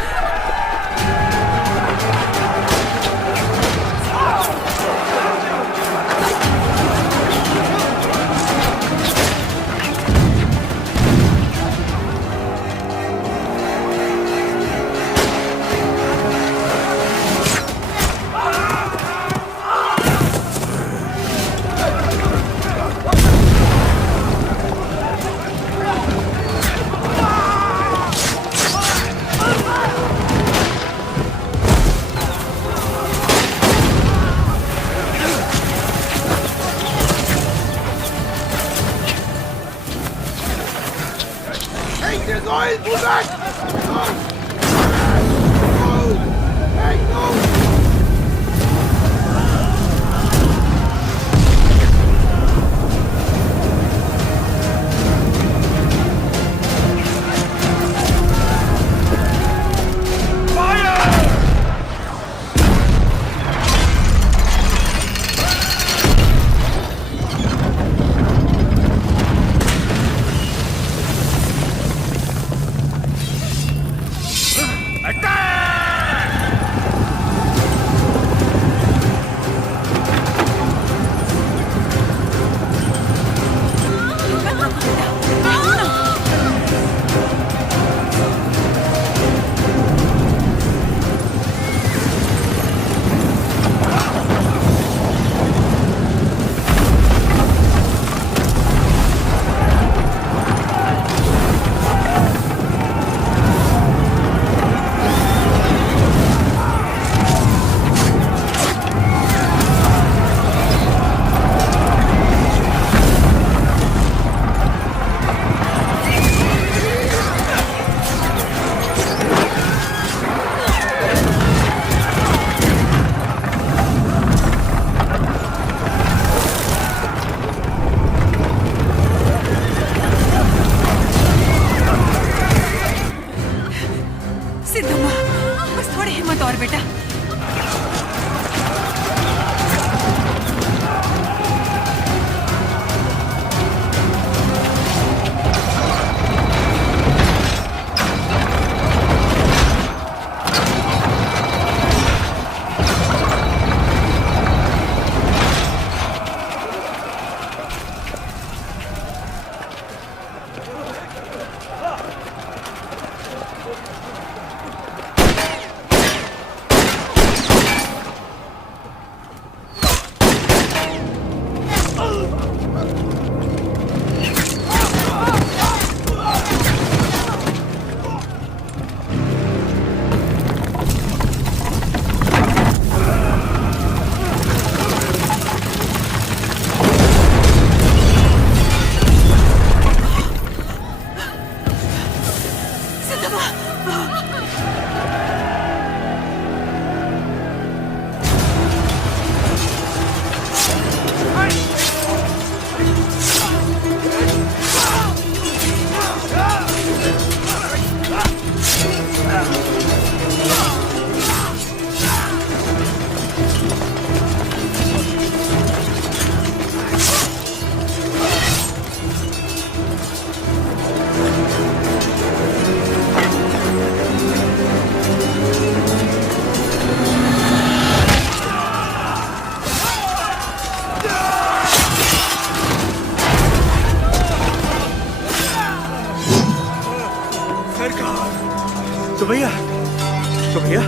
सुमैया, सुमैया,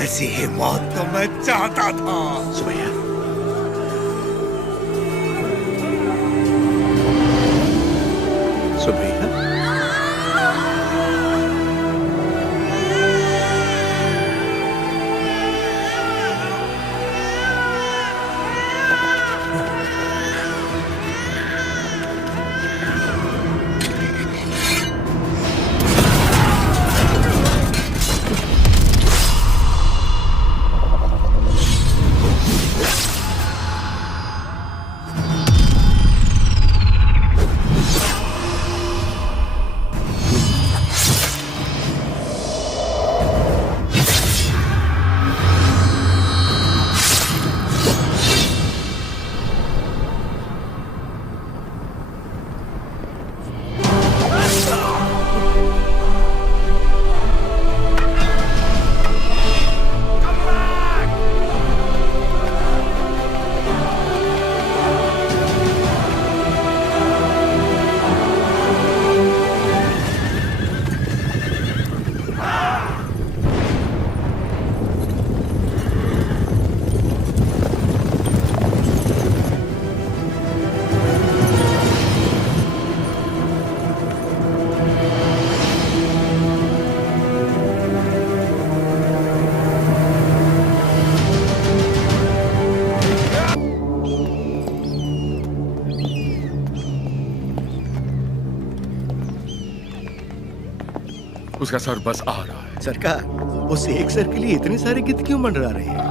ऐसी ही मौत तो मैं चाहता था। सुमैया, सुमैया, उसका सर बस आ रहा है। सरकार, उस एक सर के लिए इतने सारे गिद्ध क्यों मंडरा रहे हैं?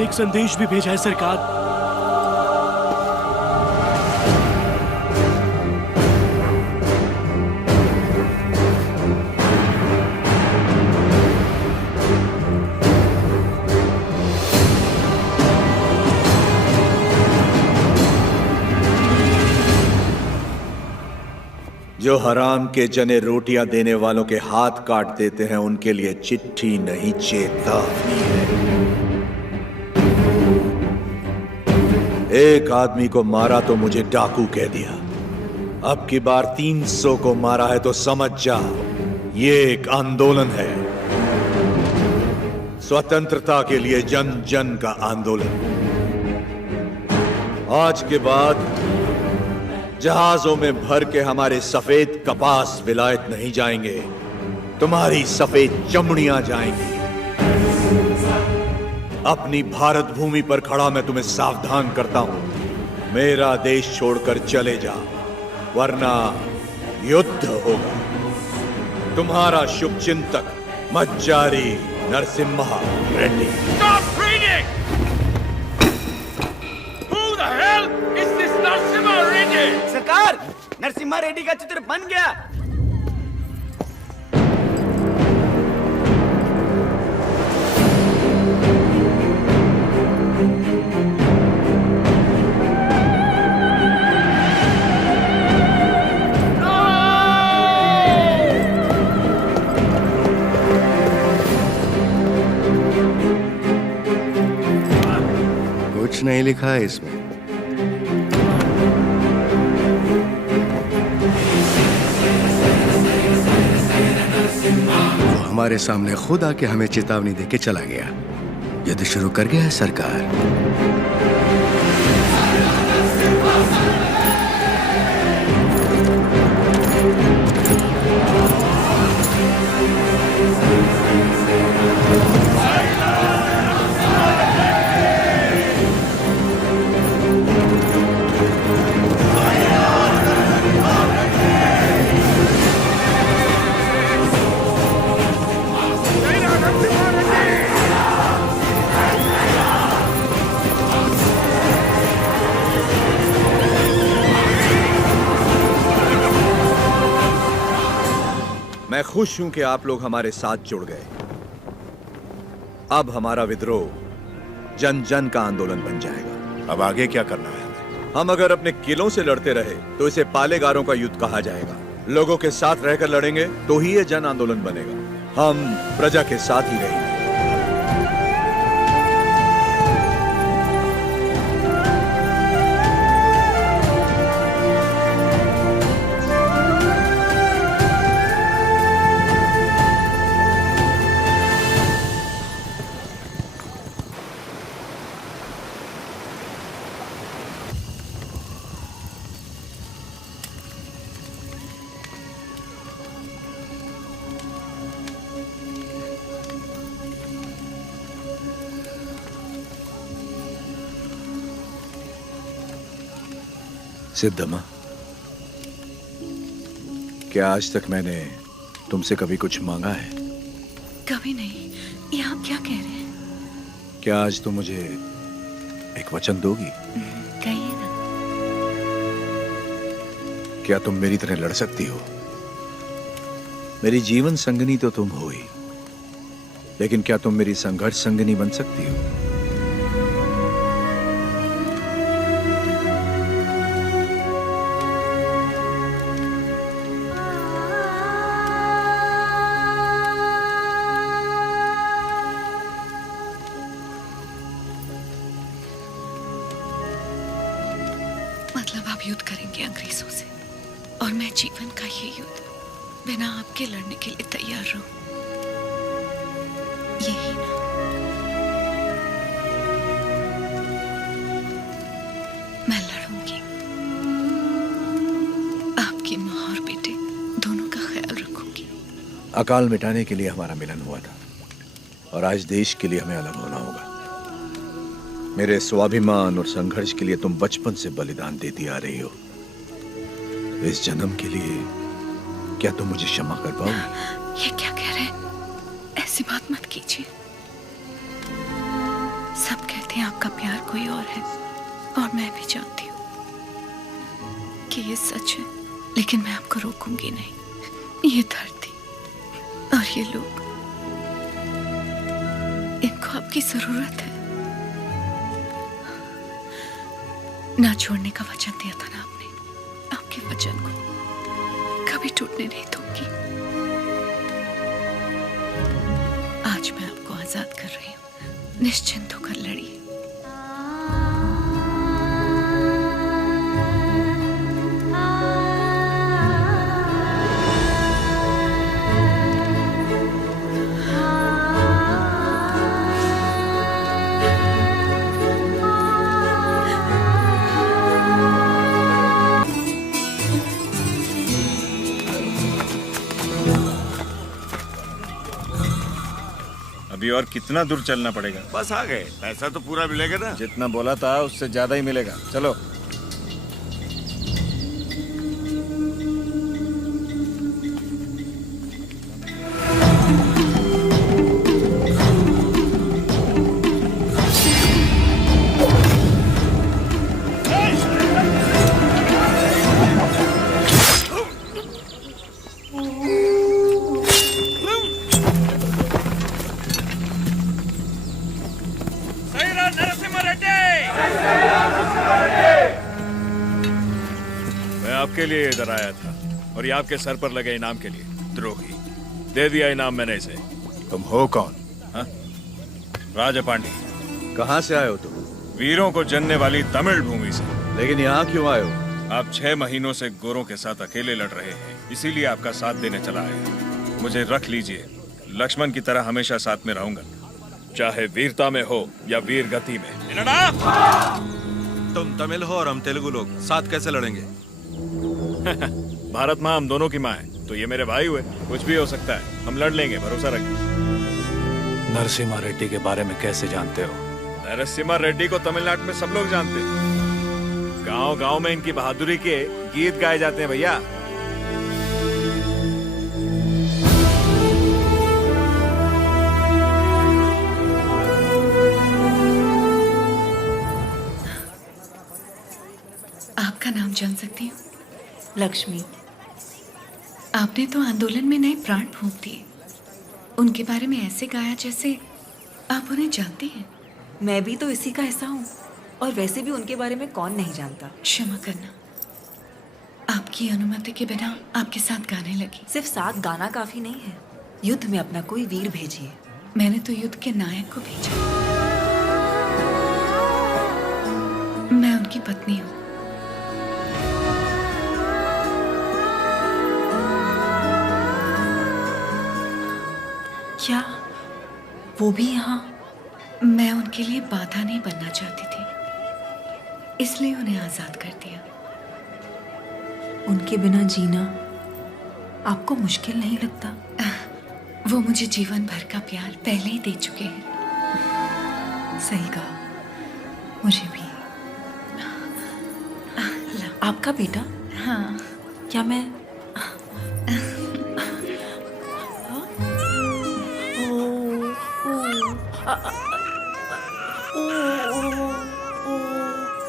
एक संदेश भी भेजा है सरकार। जो हराम के जने रोटियां देने वालों के हाथ काट देते हैं, उनके लिए चिट्ठी नहीं चेतावनी है। एक आदमी को मारा तो मुझे डाकू कह दिया, अब की बार 300 को मारा है तो समझ जा, ये एक आंदोलन है। स्वतंत्रता के लिए जन जन का आंदोलन। आज के बाद जहाजों में भर के हमारे सफेद कपास विलायत नहीं जाएंगे, तुम्हारी सफेद चमड़ियां जाएंगी। अपनी भारत भूमि पर खड़ा मैं तुम्हें सावधान करता हूं, मेरा देश छोड़कर चले जा, वरना युद्ध होगा। तुम्हारा शुभचिंतक मज्जारी Narasimha Reddy. Stop reading! Who the hell is this Narasimha Reddy? सरकार, नरसिम्हा रेड्डी का चित्र बन गया। कुछ नहीं लिखा है इसमें। वो हमारे सामने खुद आके हमें चेतावनी देके चला गया। युद्ध शुरू कर गया है सरकार। खुश हूं कि आप लोग हमारे साथ जुड़ गए। अब हमारा विद्रोह जन जन का आंदोलन बन जाएगा। अब आगे क्या करना है? हम अगर अपने किलों से लड़ते रहे तो इसे पालेगारों का युद्ध कहा जाएगा। लोगों के साथ रहकर लड़ेंगे तो ही ये जन आंदोलन बनेगा। हम प्रजा के साथ ही रहेंगे। सिद्धम्मा, क्या आज तक मैंने तुमसे कभी कुछ मांगा है? कभी नहीं। ये आप क्या कह रहे हैं? क्या आज तुम मुझे एक वचन दोगी? कहिए ना। क्या तुम मेरी तरह लड़ सकती हो? मेरी जीवन संगनी तो तुम हो ही, लेकिन क्या तुम मेरी संघर्ष संगनी बन सकती हो? मतलब आप युद्ध करेंगे अंग्रेजों से, और मैं जीवन का ये युद्ध बिना आपके लड़ने के लिए तैयार रहूं, यही ना? मैं लड़ूंगी। आपकी माँ और बेटे दोनों का ख्याल रखूंगी। अकाल मिटाने के लिए हमारा मिलन हुआ था, और आज देश के लिए हमें अलग होना होगा। मेरे स्वाभिमान और संघर्ष के लिए तुम बचपन से बलिदान देती आ रही हो। इस जन्म के लिए क्या तुम मुझे क्षमा कर पाओगी? ये क्या कह रहे हैं? ऐसी बात मत कीजिए। सब कहते हैं आपका प्यार कोई और है, और मैं भी जानती हूँ कि ये सच है, लेकिन मैं आपको रोकूंगी नहीं। ये धरती और ये लोग, इनको आपकी जरूरत है। ना छोड़ने का वचन दिया था ना आपने, आपके वचन को कभी टूटने नहीं दूंगी। आज मैं आपको आजाद कर रही हूँ, निश्चिंत होकर लड़िए। अभी और कितना दूर चलना पड़ेगा? बस आ गए। पैसा तो पूरा मिलेगा ना? जितना बोला था उससे ज्यादा ही मिलेगा। चलो। आपके लिए इधर आया था, और ये आपके सर पर लगे इनाम के लिए। द्रोही, दे दिया इनाम मैंने इसे। तुम हो कौन? हाँ? राजपांडी। कहाँ से आए हो तुम? वीरों को जनने वाली तमिल भूमि से। लेकिन यहाँ क्यों आए हो? आप 6 महीनों से गोरों के साथ अकेले लड़ रहे हैं, इसीलिए आपका साथ देने चला आए। मुझे रख लीजिए, लक्ष्मण की तरह हमेशा साथ में रहूंगा, चाहे वीरता में हो या वीर गति में। तुम तमिल हो और हम तेलुगु लोग, साथ कैसे लड़ेंगे? भारत माँ हम दोनों की माँ है, तो ये मेरे भाई हुए। कुछ भी हो सकता है, हम लड़ लेंगे, भरोसा रखिए। नरसिम्हा रेड्डी के बारे में कैसे जानते हो? नरसिम्हा रेड्डी को तमिलनाडु में सब लोग जानते हैं। गांव गांव में इनकी बहादुरी के गीत गाए जाते हैं भैया। आपका नाम जान सकती हूँ? लक्ष्मी। आपने तो आंदोलन में नए प्राण फूंक दिए। उनके बारे में ऐसे गाया जैसे आप उन्हें जानते हैं। मैं भी तो इसी का हिस्सा हूँ, और वैसे भी उनके बारे में कौन नहीं जानता। क्षमा करना, आपकी अनुमति के बिना आपके साथ गाने लगी। सिर्फ साथ गाना काफी नहीं है, युद्ध में अपना कोई वीर भेजिए। मैंने तो युद्ध के नायक को भेजा। मैं उनकी पत्नी हूँ। क्या वो भी यहाँ? मैं उनके लिए बाधा नहीं बनना चाहती थी, इसलिए उन्हें आजाद कर दिया। उनके बिना जीना आपको मुश्किल नहीं लगता? वो मुझे जीवन भर का प्यार पहले ही दे चुके हैं। सही कहा, मुझे भी। आपका बेटा? हाँ। क्या मैं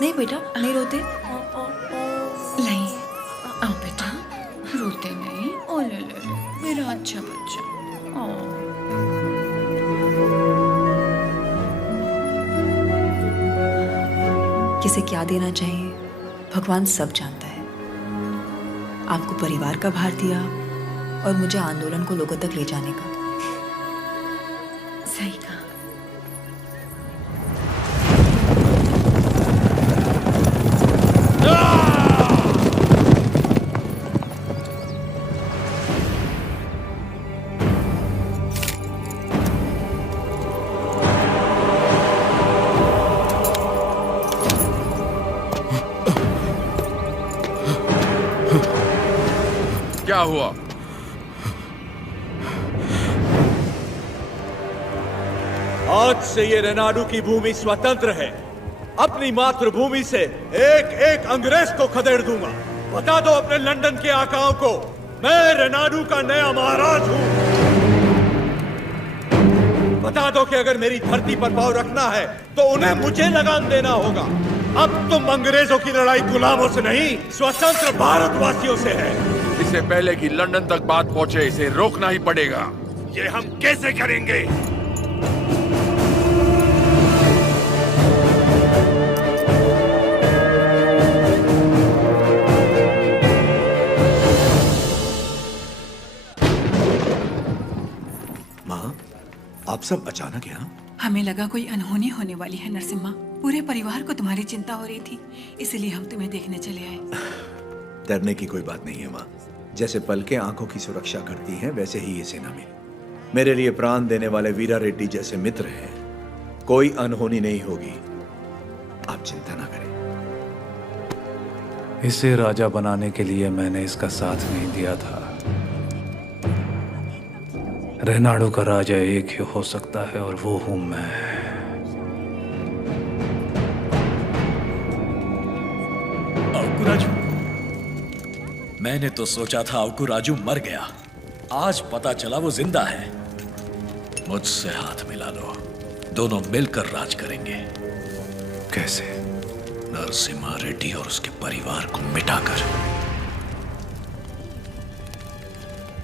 नहीं बेटा, नहीं रोते। नहीं, आओ बेटा, रोते नहीं। ओ ले ले, मेरा अच्छा बच्चा। किसे क्या देना चाहिए भगवान सब जानता है। आपको परिवार का भार दिया और मुझे आंदोलन को लोगों तक ले जाने का। सही कहा। क्या हुआ? आज से ये रेनाडू की भूमि स्वतंत्र है। अपनी मातृभूमि से एक एक अंग्रेज को खदेड़ दूंगा। बता दो अपने लंदन के आकाओं को, मैं रेनाडू का नया महाराज हूं। बता दो कि अगर मेरी धरती पर पांव रखना है तो उन्हें मुझे लगान देना होगा। अब तुम अंग्रेजों की लड़ाई गुलामों से नहीं, स्वतंत्र भारतवासियों से है। इससे पहले कि लंदन तक बात पहुंचे, इसे रोकना ही पड़ेगा। ये हम कैसे करेंगे? माँ, आप सब अचानक यहाँ? हमें लगा कोई अनहोनी होने वाली है नरसिम्हा। पूरे परिवार को तुम्हारी चिंता हो रही थी, इसलिए हम तुम्हें देखने चले आए। डरने की कोई बात नहीं है माँ। जैसे पलकें आंखों की सुरक्षा करती हैं, वैसे ही ये सेना मेरे लिए प्राण देने वाले वीरा रेड्डी जैसे मित्र हैं। कोई अनहोनी नहीं होगी, आप चिंता ना करें। इसे राजा बनाने के लिए मैंने इसका साथ नहीं दिया था। रेनाडू का राजा एक ही हो सकता है, और वो हूं मैं। राजू, मैंने तो सोचा था अवकू राजू मर गया। आज पता चला वो जिंदा है। मुझसे हाथ मिला लो, दोनों मिलकर राज करेंगे। कैसे? नरसिम्हा रेड्डी और उसके परिवार को मिटाकर।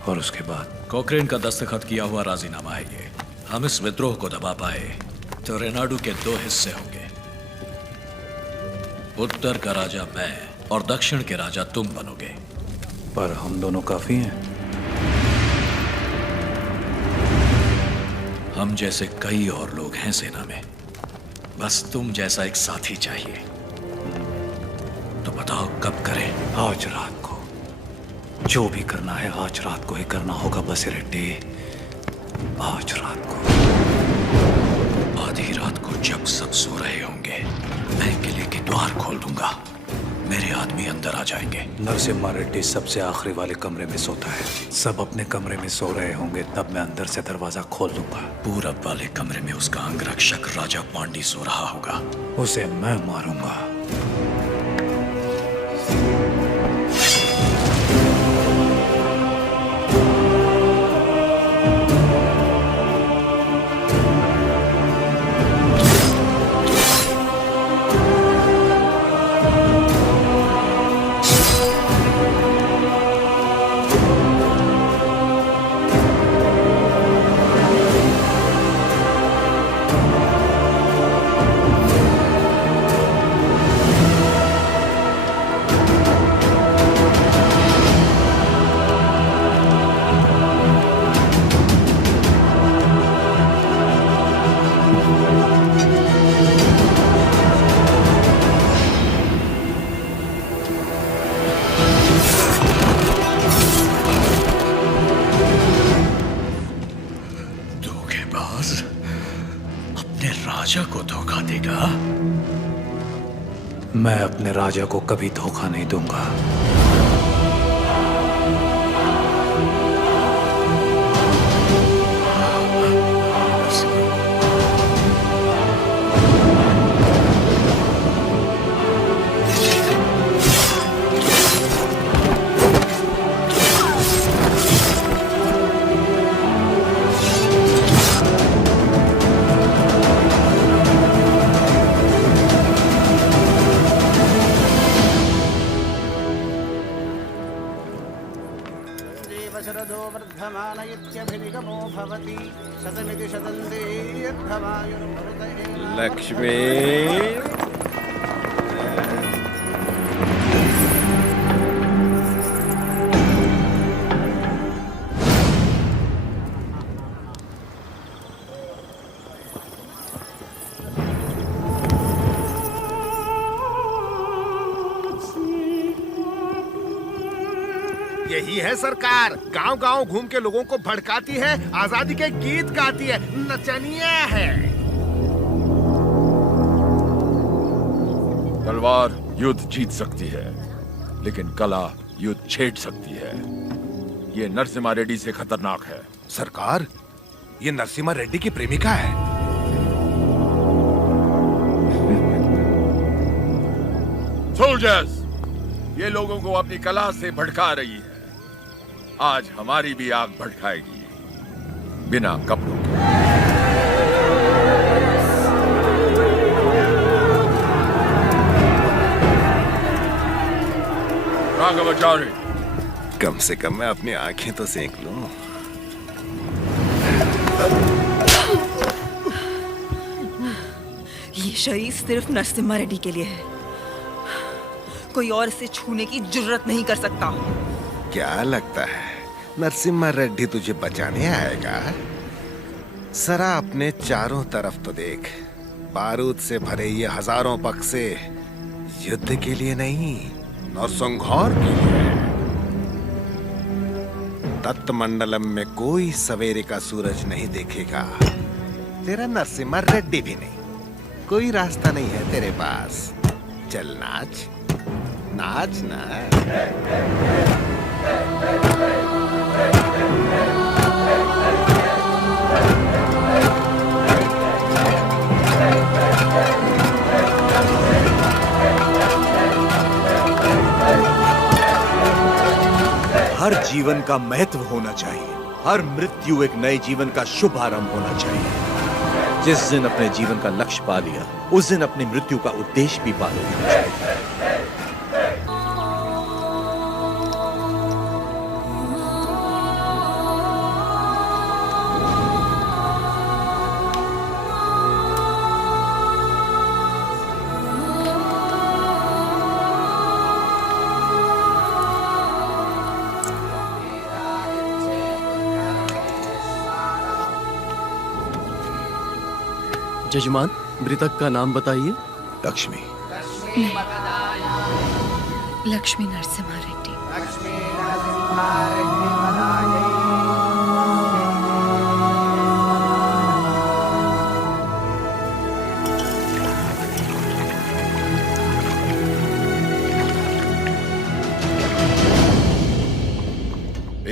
और उसके बाद कोक्रेन का दस्तखत किया हुआ राजीनामा है ये। हम इस विद्रोह को दबा पाए तो रेनाडू के दो हिस्से होंगे। उत्तर का राजा मैं और दक्षिण के राजा तुम बनोगे। पर हम दोनों काफी हैं। हम जैसे कई और लोग हैं सेना में, बस तुम जैसा एक साथी चाहिए। तो बताओ कब करें? आज रात को। जो भी करना है आज रात को ही करना होगा बसिरेड्डी। आज रात को, आधी रात को, जब सब सो रहे होंगे, मैं किले के द्वार खोल दूंगा। मेरे आदमी अंदर आ जाएंगे। नरसिम्हा रेड्डी सबसे आखिरी वाले कमरे में सोता है। सब अपने कमरे में सो रहे होंगे, तब मैं अंदर से दरवाजा खोल दूंगा। पूरब वाले कमरे में उसका अंगरक्षक राजा पांडी सो रहा होगा। उसे मैं मारूंगा। राजा को धोखा देगा? मैं अपने राजा को कभी धोखा नहीं दूंगा। शरदो वर्धमान इत्यभिनिगमो भवति शतमिति शतन्दीर्घमायुर्भवते लक्ष्मी यही है सरकार, गांव-गांव घूम के लोगों को भड़काती है, आजादी के गीत गाती है, नचनिया है। तलवार युद्ध जीत सकती है, लेकिन कला युद्ध छेड़ सकती है। ये नरसिम्हा रेड्डी से खतरनाक है। सरकार, ये नरसिम्हा रेड्डी की प्रेमिका है। सोल्जर्स, ये लोगों को अपनी कला से भड़का रही है। आज हमारी भी आग भड़काएगी, बिना कपड़ों के। राघवाचार्य, कम से कम मैं अपनी आंखें तो सेंक लूं। ये शरीर सिर्फ नरसिम्हा रेड्डी के लिए है, कोई और इसे छूने की जुर्रत नहीं कर सकता। क्या लगता है नरसिम्हा रेड्डी तुझे बचाने आएगा? सरा अपने चारों तरफ तो देख, बारूद से भरे ये हजारों बक्से युद्ध के लिए नहीं, नरसंहार के लिए। तत्मंडलम में कोई सवेरे का सूरज नहीं देखेगा, तेरा नरसिम्हा रेड्डी भी नहीं। कोई रास्ता नहीं है तेरे पास। चल नाच, नाच ना। हर जीवन का महत्व होना चाहिए, हर मृत्यु एक नए जीवन का शुभ आरंभ होना चाहिए। जिस दिन अपने जीवन का लक्ष्य पा लिया, उस दिन अपनी मृत्यु का उद्देश्य भी पा लेना चाहिए। जजमान, मृतक का नाम बताइए। लक्ष्मी। लक्ष्मी नरसिम्हा रेड्डी।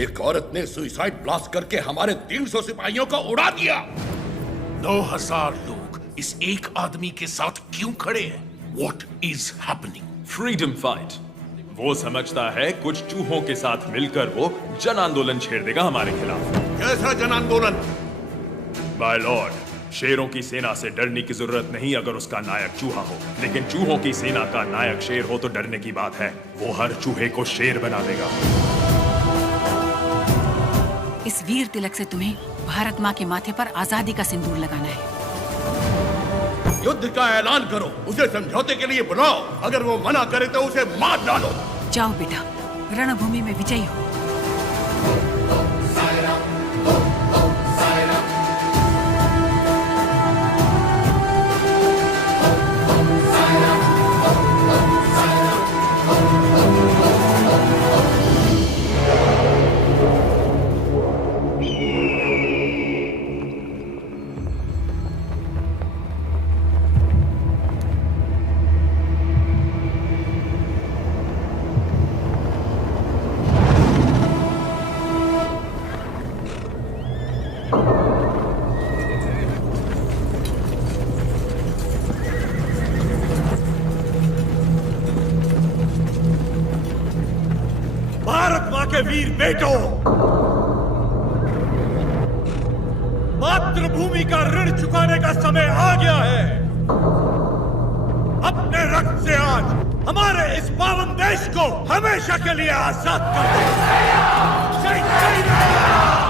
एक औरत ने सुसाइड ब्लास्ट करके हमारे 300 सिपाहियों को उड़ा दिया। 9000 लोग इस एक आदमी के साथ क्यों खड़े हैं? What is happening? Freedom fight. वो समझता है कुछ चूहों के साथ मिलकर वो जन आंदोलन छेड़ देगा हमारे खिलाफ। कैसा जन आंदोलन? माय लॉर्ड, शेरों की सेना से डरने की जरूरत नहीं अगर उसका नायक चूहा हो, लेकिन चूहों की सेना का नायक शेर हो तो डरने की बात है। वो हर चूहे को शेर बना देगा। इस वीर तिलक से तुम्हें भारत माँ के माथे पर आजादी का सिंदूर लगाना है। युद्ध का ऐलान करो, उसे समझौते के लिए बुलाओ। अगर वो मना करे तो उसे मार डालो। जाओ बेटा, रणभूमि में विजयी हो। वीर बेटों, मातृभूमि का ऋण चुकाने का समय आ गया है। अपने रक्त से आज हमारे इस पावन देश को हमेशा के लिए आजाद कर दो। जय जय Ram.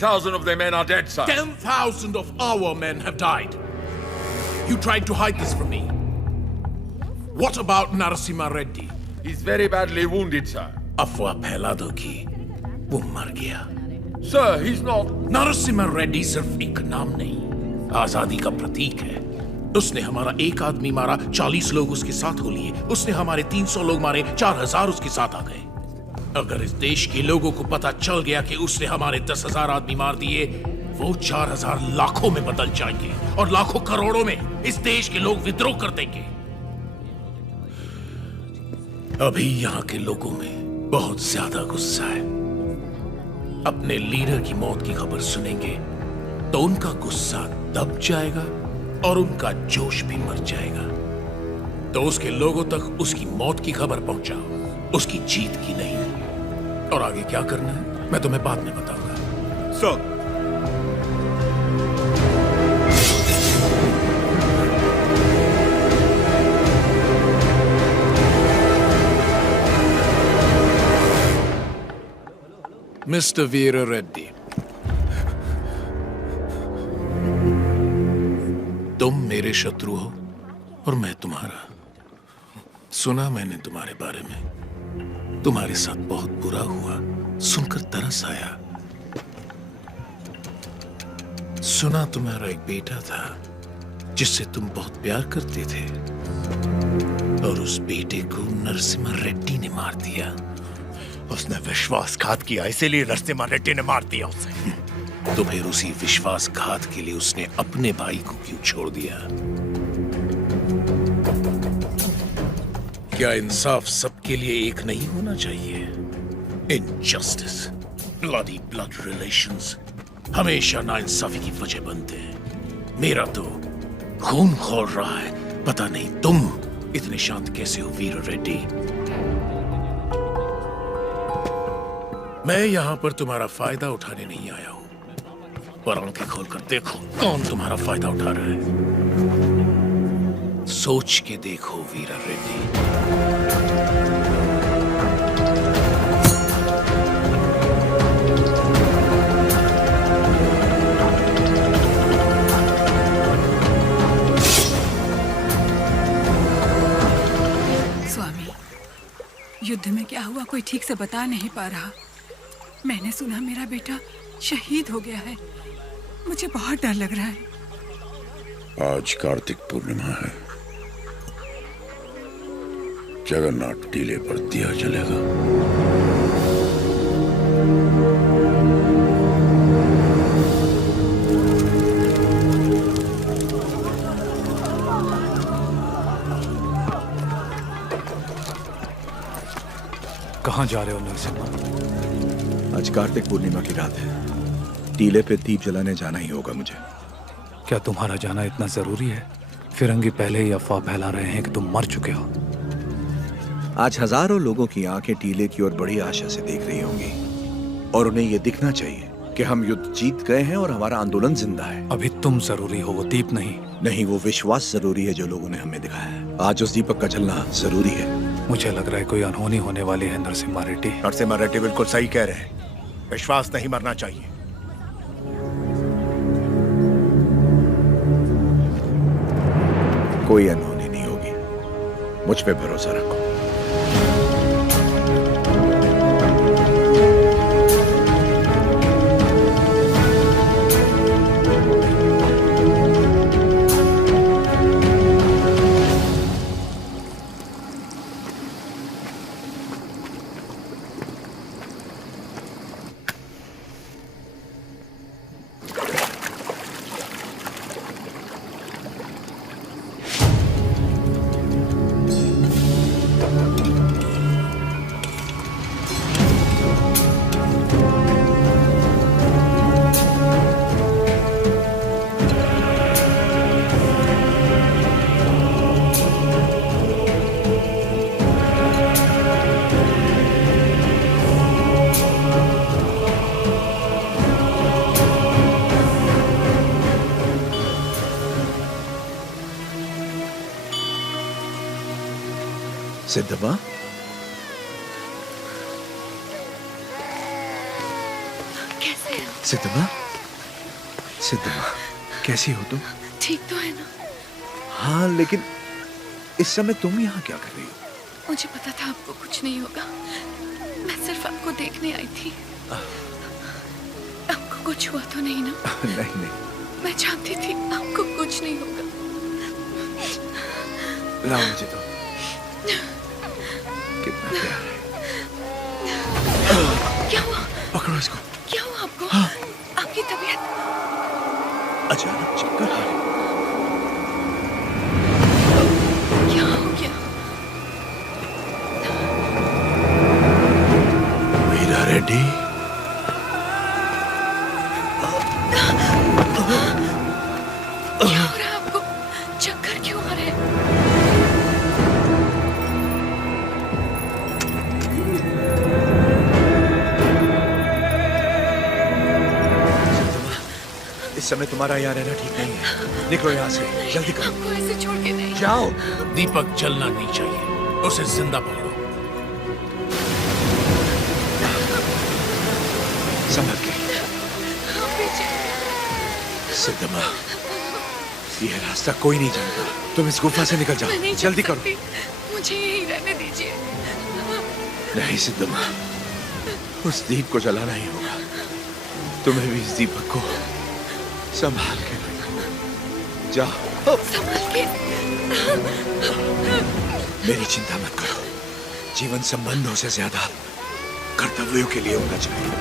20,000 of their men are dead, sir. 10,000 of our men have died. You tried to hide this from me. What about Narasimha Reddy? He's very badly wounded, sir. अफवाह फैला दो कि वो मर गया। Sir, he's not. Narasimha Reddy सिर्फ एक नाम नहीं, आजादी का प्रतीक है। उसने हमारा एक आदमी मारा, 40 लोग उसके साथ हो लिए। उसने हमारे 300 लोग मारे, 4,000 उसके साथ आ गए। अगर इस देश के लोगों को पता चल गया कि उसने हमारे 10,000 आदमी मार दिए, वो 4,000 लाखों में बदल जाएंगे और लाखों करोड़ों में इस देश के लोग विद्रोह कर देंगे। अभी यहाँ के लोगों में बहुत ज्यादा गुस्सा है। अपने लीडर की मौत की खबर सुनेंगे तो उनका गुस्सा दब जाएगा और उनका जोश भी मर जाएगा। तो उसके लोगों तक उसकी मौत की खबर पहुंचाओ, उसकी जीत की नहीं। और आगे क्या करना है मैं तुम्हें बाद में बताऊंगा। सर, मिस्टर वीरा रेड्डी, तुम मेरे शत्रु हो और मैं तुम्हारा। सुना मैंने तुम्हारे बारे में, तुम्हारे साथ बहुत बुरा हुआ, सुनकर तरस आया। सुना तुम्हारा एक बेटा था जिससे तुम बहुत प्यार करते थे और उस बेटे को नरसिम्हा रेड्डी ने मार दिया। उसने विश्वासघात किया, इसीलिए नरसिम्हा रेड्डी ने मार दिया उसे। तो फिर उसी विश्वासघात के लिए उसने अपने भाई को क्यों छोड़ दिया? क्या इंसाफ सबके लिए एक नहीं होना चाहिए? इनजस्टिस, ब्लडी ब्लड रिलेशंस हमेशा नाइंसाफी की वजह बनते हैं। मेरा तो खून खौल रहा है। पता नहीं तुम इतने शांत कैसे हो वीर रेड्डी। मैं यहां पर तुम्हारा फायदा उठाने नहीं आया हूं, पर आंखें खोलकर देखो कौन तुम्हारा फायदा उठा रहा है। सोच के देखो वीरा रेड्डी। स्वामी, युद्ध में क्या हुआ कोई ठीक से बता नहीं पा रहा। मैंने सुना मेरा बेटा शहीद हो गया है। मुझे बहुत डर लग रहा है। आज कार्तिक पूर्णिमा है। जगन्नाथ टीले पर दिया जलेगा। कहाँ जा रहे हो नरसिम्हा? आज कार्तिक पूर्णिमा की रात है। टीले पे दीप जलाने जाना ही होगा मुझे। क्या तुम्हारा जाना इतना जरूरी है? फिरंगी पहले ही अफवाह फैला रहे हैं कि तुम मर चुके हो। आज हजारों लोगों की आंखें टीले की ओर बड़ी आशा से देख रही होंगी और उन्हें यह दिखना चाहिए कि हम युद्ध जीत गए हैं और हमारा आंदोलन जिंदा है। अभी तुम जरूरी हो, वो दीप नहीं। नहीं, वो विश्वास जरूरी है जो लोगों ने हमें दिखाया है। आज उस दीपक का जलना जरूरी है। मुझे लग रहा है कोई अनहोनी होने वाली है नरसिम्हा रेड्डी। नरसिम्हा रेड्डी बिल्कुल सही कह रहे हैं। विश्वास नहीं मरना चाहिए। कोई अनहोनी नहीं होगी, मुझ पे भरोसा रखो। सिद्धबा, सिद्धमा, सिद्धमा, कैसी हो तुम? ठीक तो है ना? हाँ, लेकिन इस समय तुम यहाँ क्या कर रही हो? मुझे पता था आपको कुछ नहीं होगा। मैं सिर्फ आपको देखने आई थी। आपको कुछ हुआ तो नहीं ना? नहीं नहीं। मैं जानती थी आपको कुछ नहीं होगा। लाओ मुझे तो। कितना प्यार है। क्या हुआ? पकड़ो इसको। क्या हुआ आपको? आपकी तबीयत? अचानक चक्कर आ रहे। क्या हो गया? वीरा रेड्डी। क्या हो रहा है आपको? चक्कर क्यों आ रहे हैं? इस समय तुम्हारा यहाँ रहना ठीक नहीं है। निकलो यहाँ से, जल्दी करो। आपको ऐसे छोड़ के नहीं जाओ। दीपक जलना नहीं चाहिए, उसे जिंदा पकड़ो। संभल के। सिद्धमा, ये रास्ता कोई नहीं जानता। तुम इस गुफा से निकल जाओ, जल्दी करो। मुझे यहीं रहने दीजिए। नहीं सिद्धमा, उस दीप को जलाना ही होगा। तुम्हें भी इस दीपक को संभाल के रखो। जाओ। संभाल के। मेरी चिंता मत करो। जीवन संबंधों से ज्यादा कर्तव्यों के लिए होना चाहिए।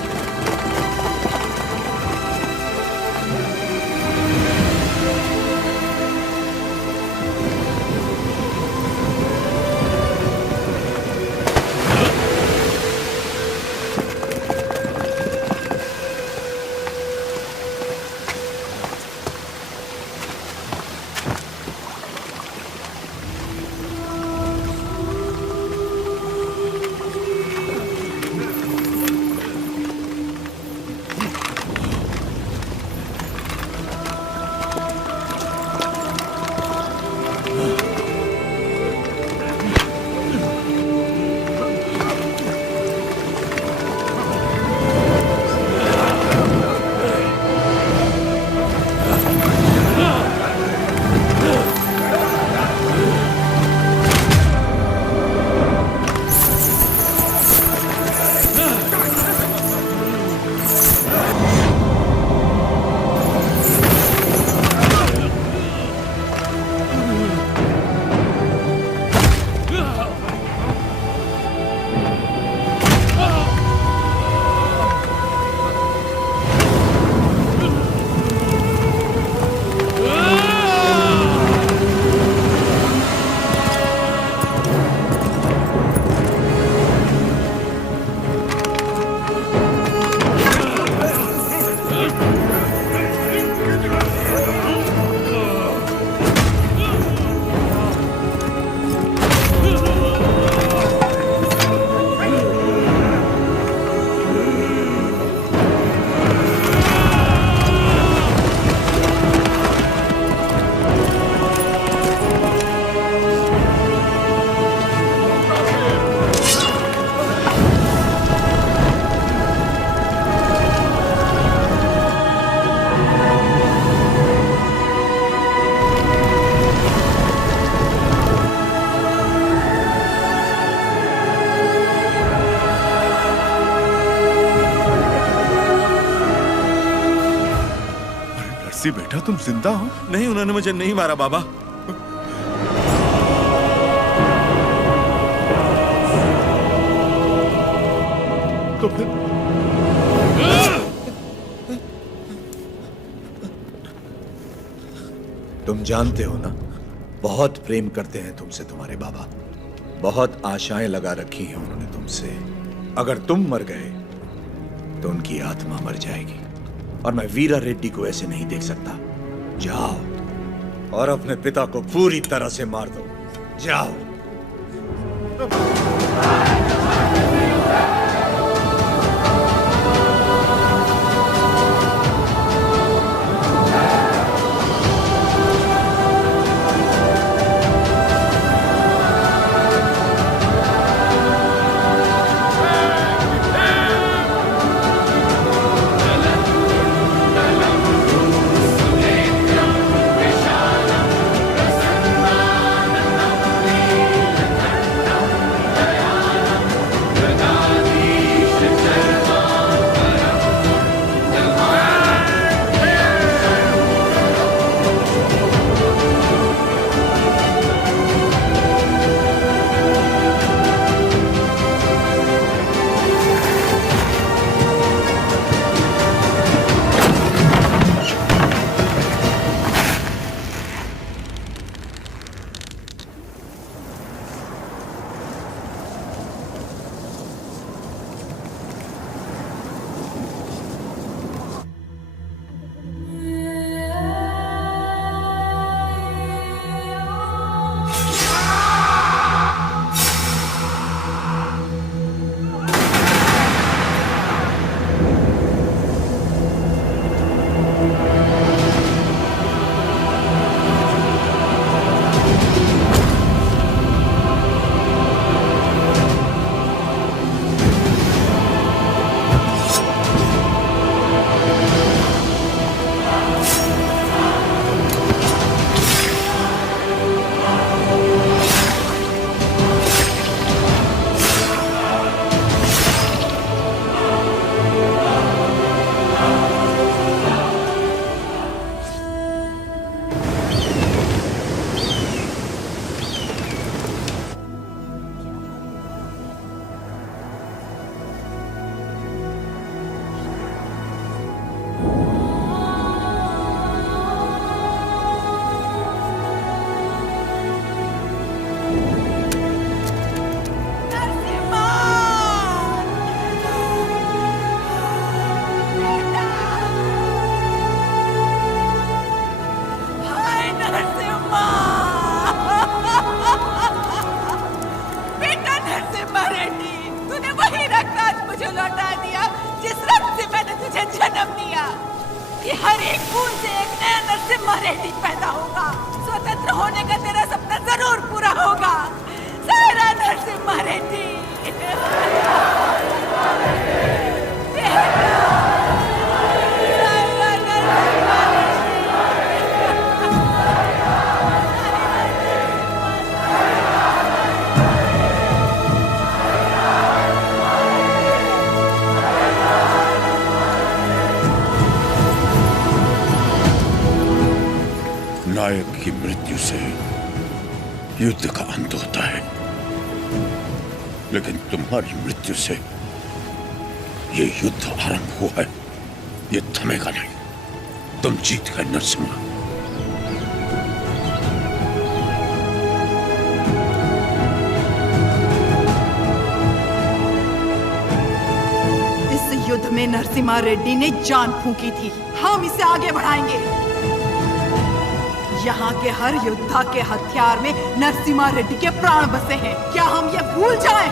नरसी बेटा, तुम जिंदा हो? नहीं, उन्होंने मुझे नहीं मारा बाबा। तो फिर तुम जानते हो ना, बहुत प्रेम करते हैं तुमसे तुम्हारे बाबा। बहुत आशाएं लगा रखी हैं उन्होंने तुमसे। अगर तुम मर गए तो उनकी आत्मा मर जाएगी, और मैं वीरा रेड्डी को ऐसे नहीं देख सकता। जाओ और अपने पिता को पूरी तरह से मार दो। जाओ। को लौटा दिया जिस रक्त से मैंने तुझे जन्म दिया। कि हर एक खून से एक नया नरसिम्हा रेड्डी पैदा होगा। स्वतंत्र होने का तेरा सपना जरूर पूरा होगा। सारा नरसिम्हा रेड्डी। नायक की मृत्यु से युद्ध का अंत होता है, लेकिन तुम्हारी मृत्यु से ये युद्ध आरंभ हुआ है। ये थमेगा नहीं। तुम जीत गए नरसिम्हा। इस युद्ध में नरसिम्हा रेड्डी ने जान फूंकी थी। हम इसे आगे बढ़ाएंगे। यहाँ के हर योद्धा के हथियार में नरसिम्हा रेड्डी के प्राण बसे हैं। क्या हम ये भूल जाएं?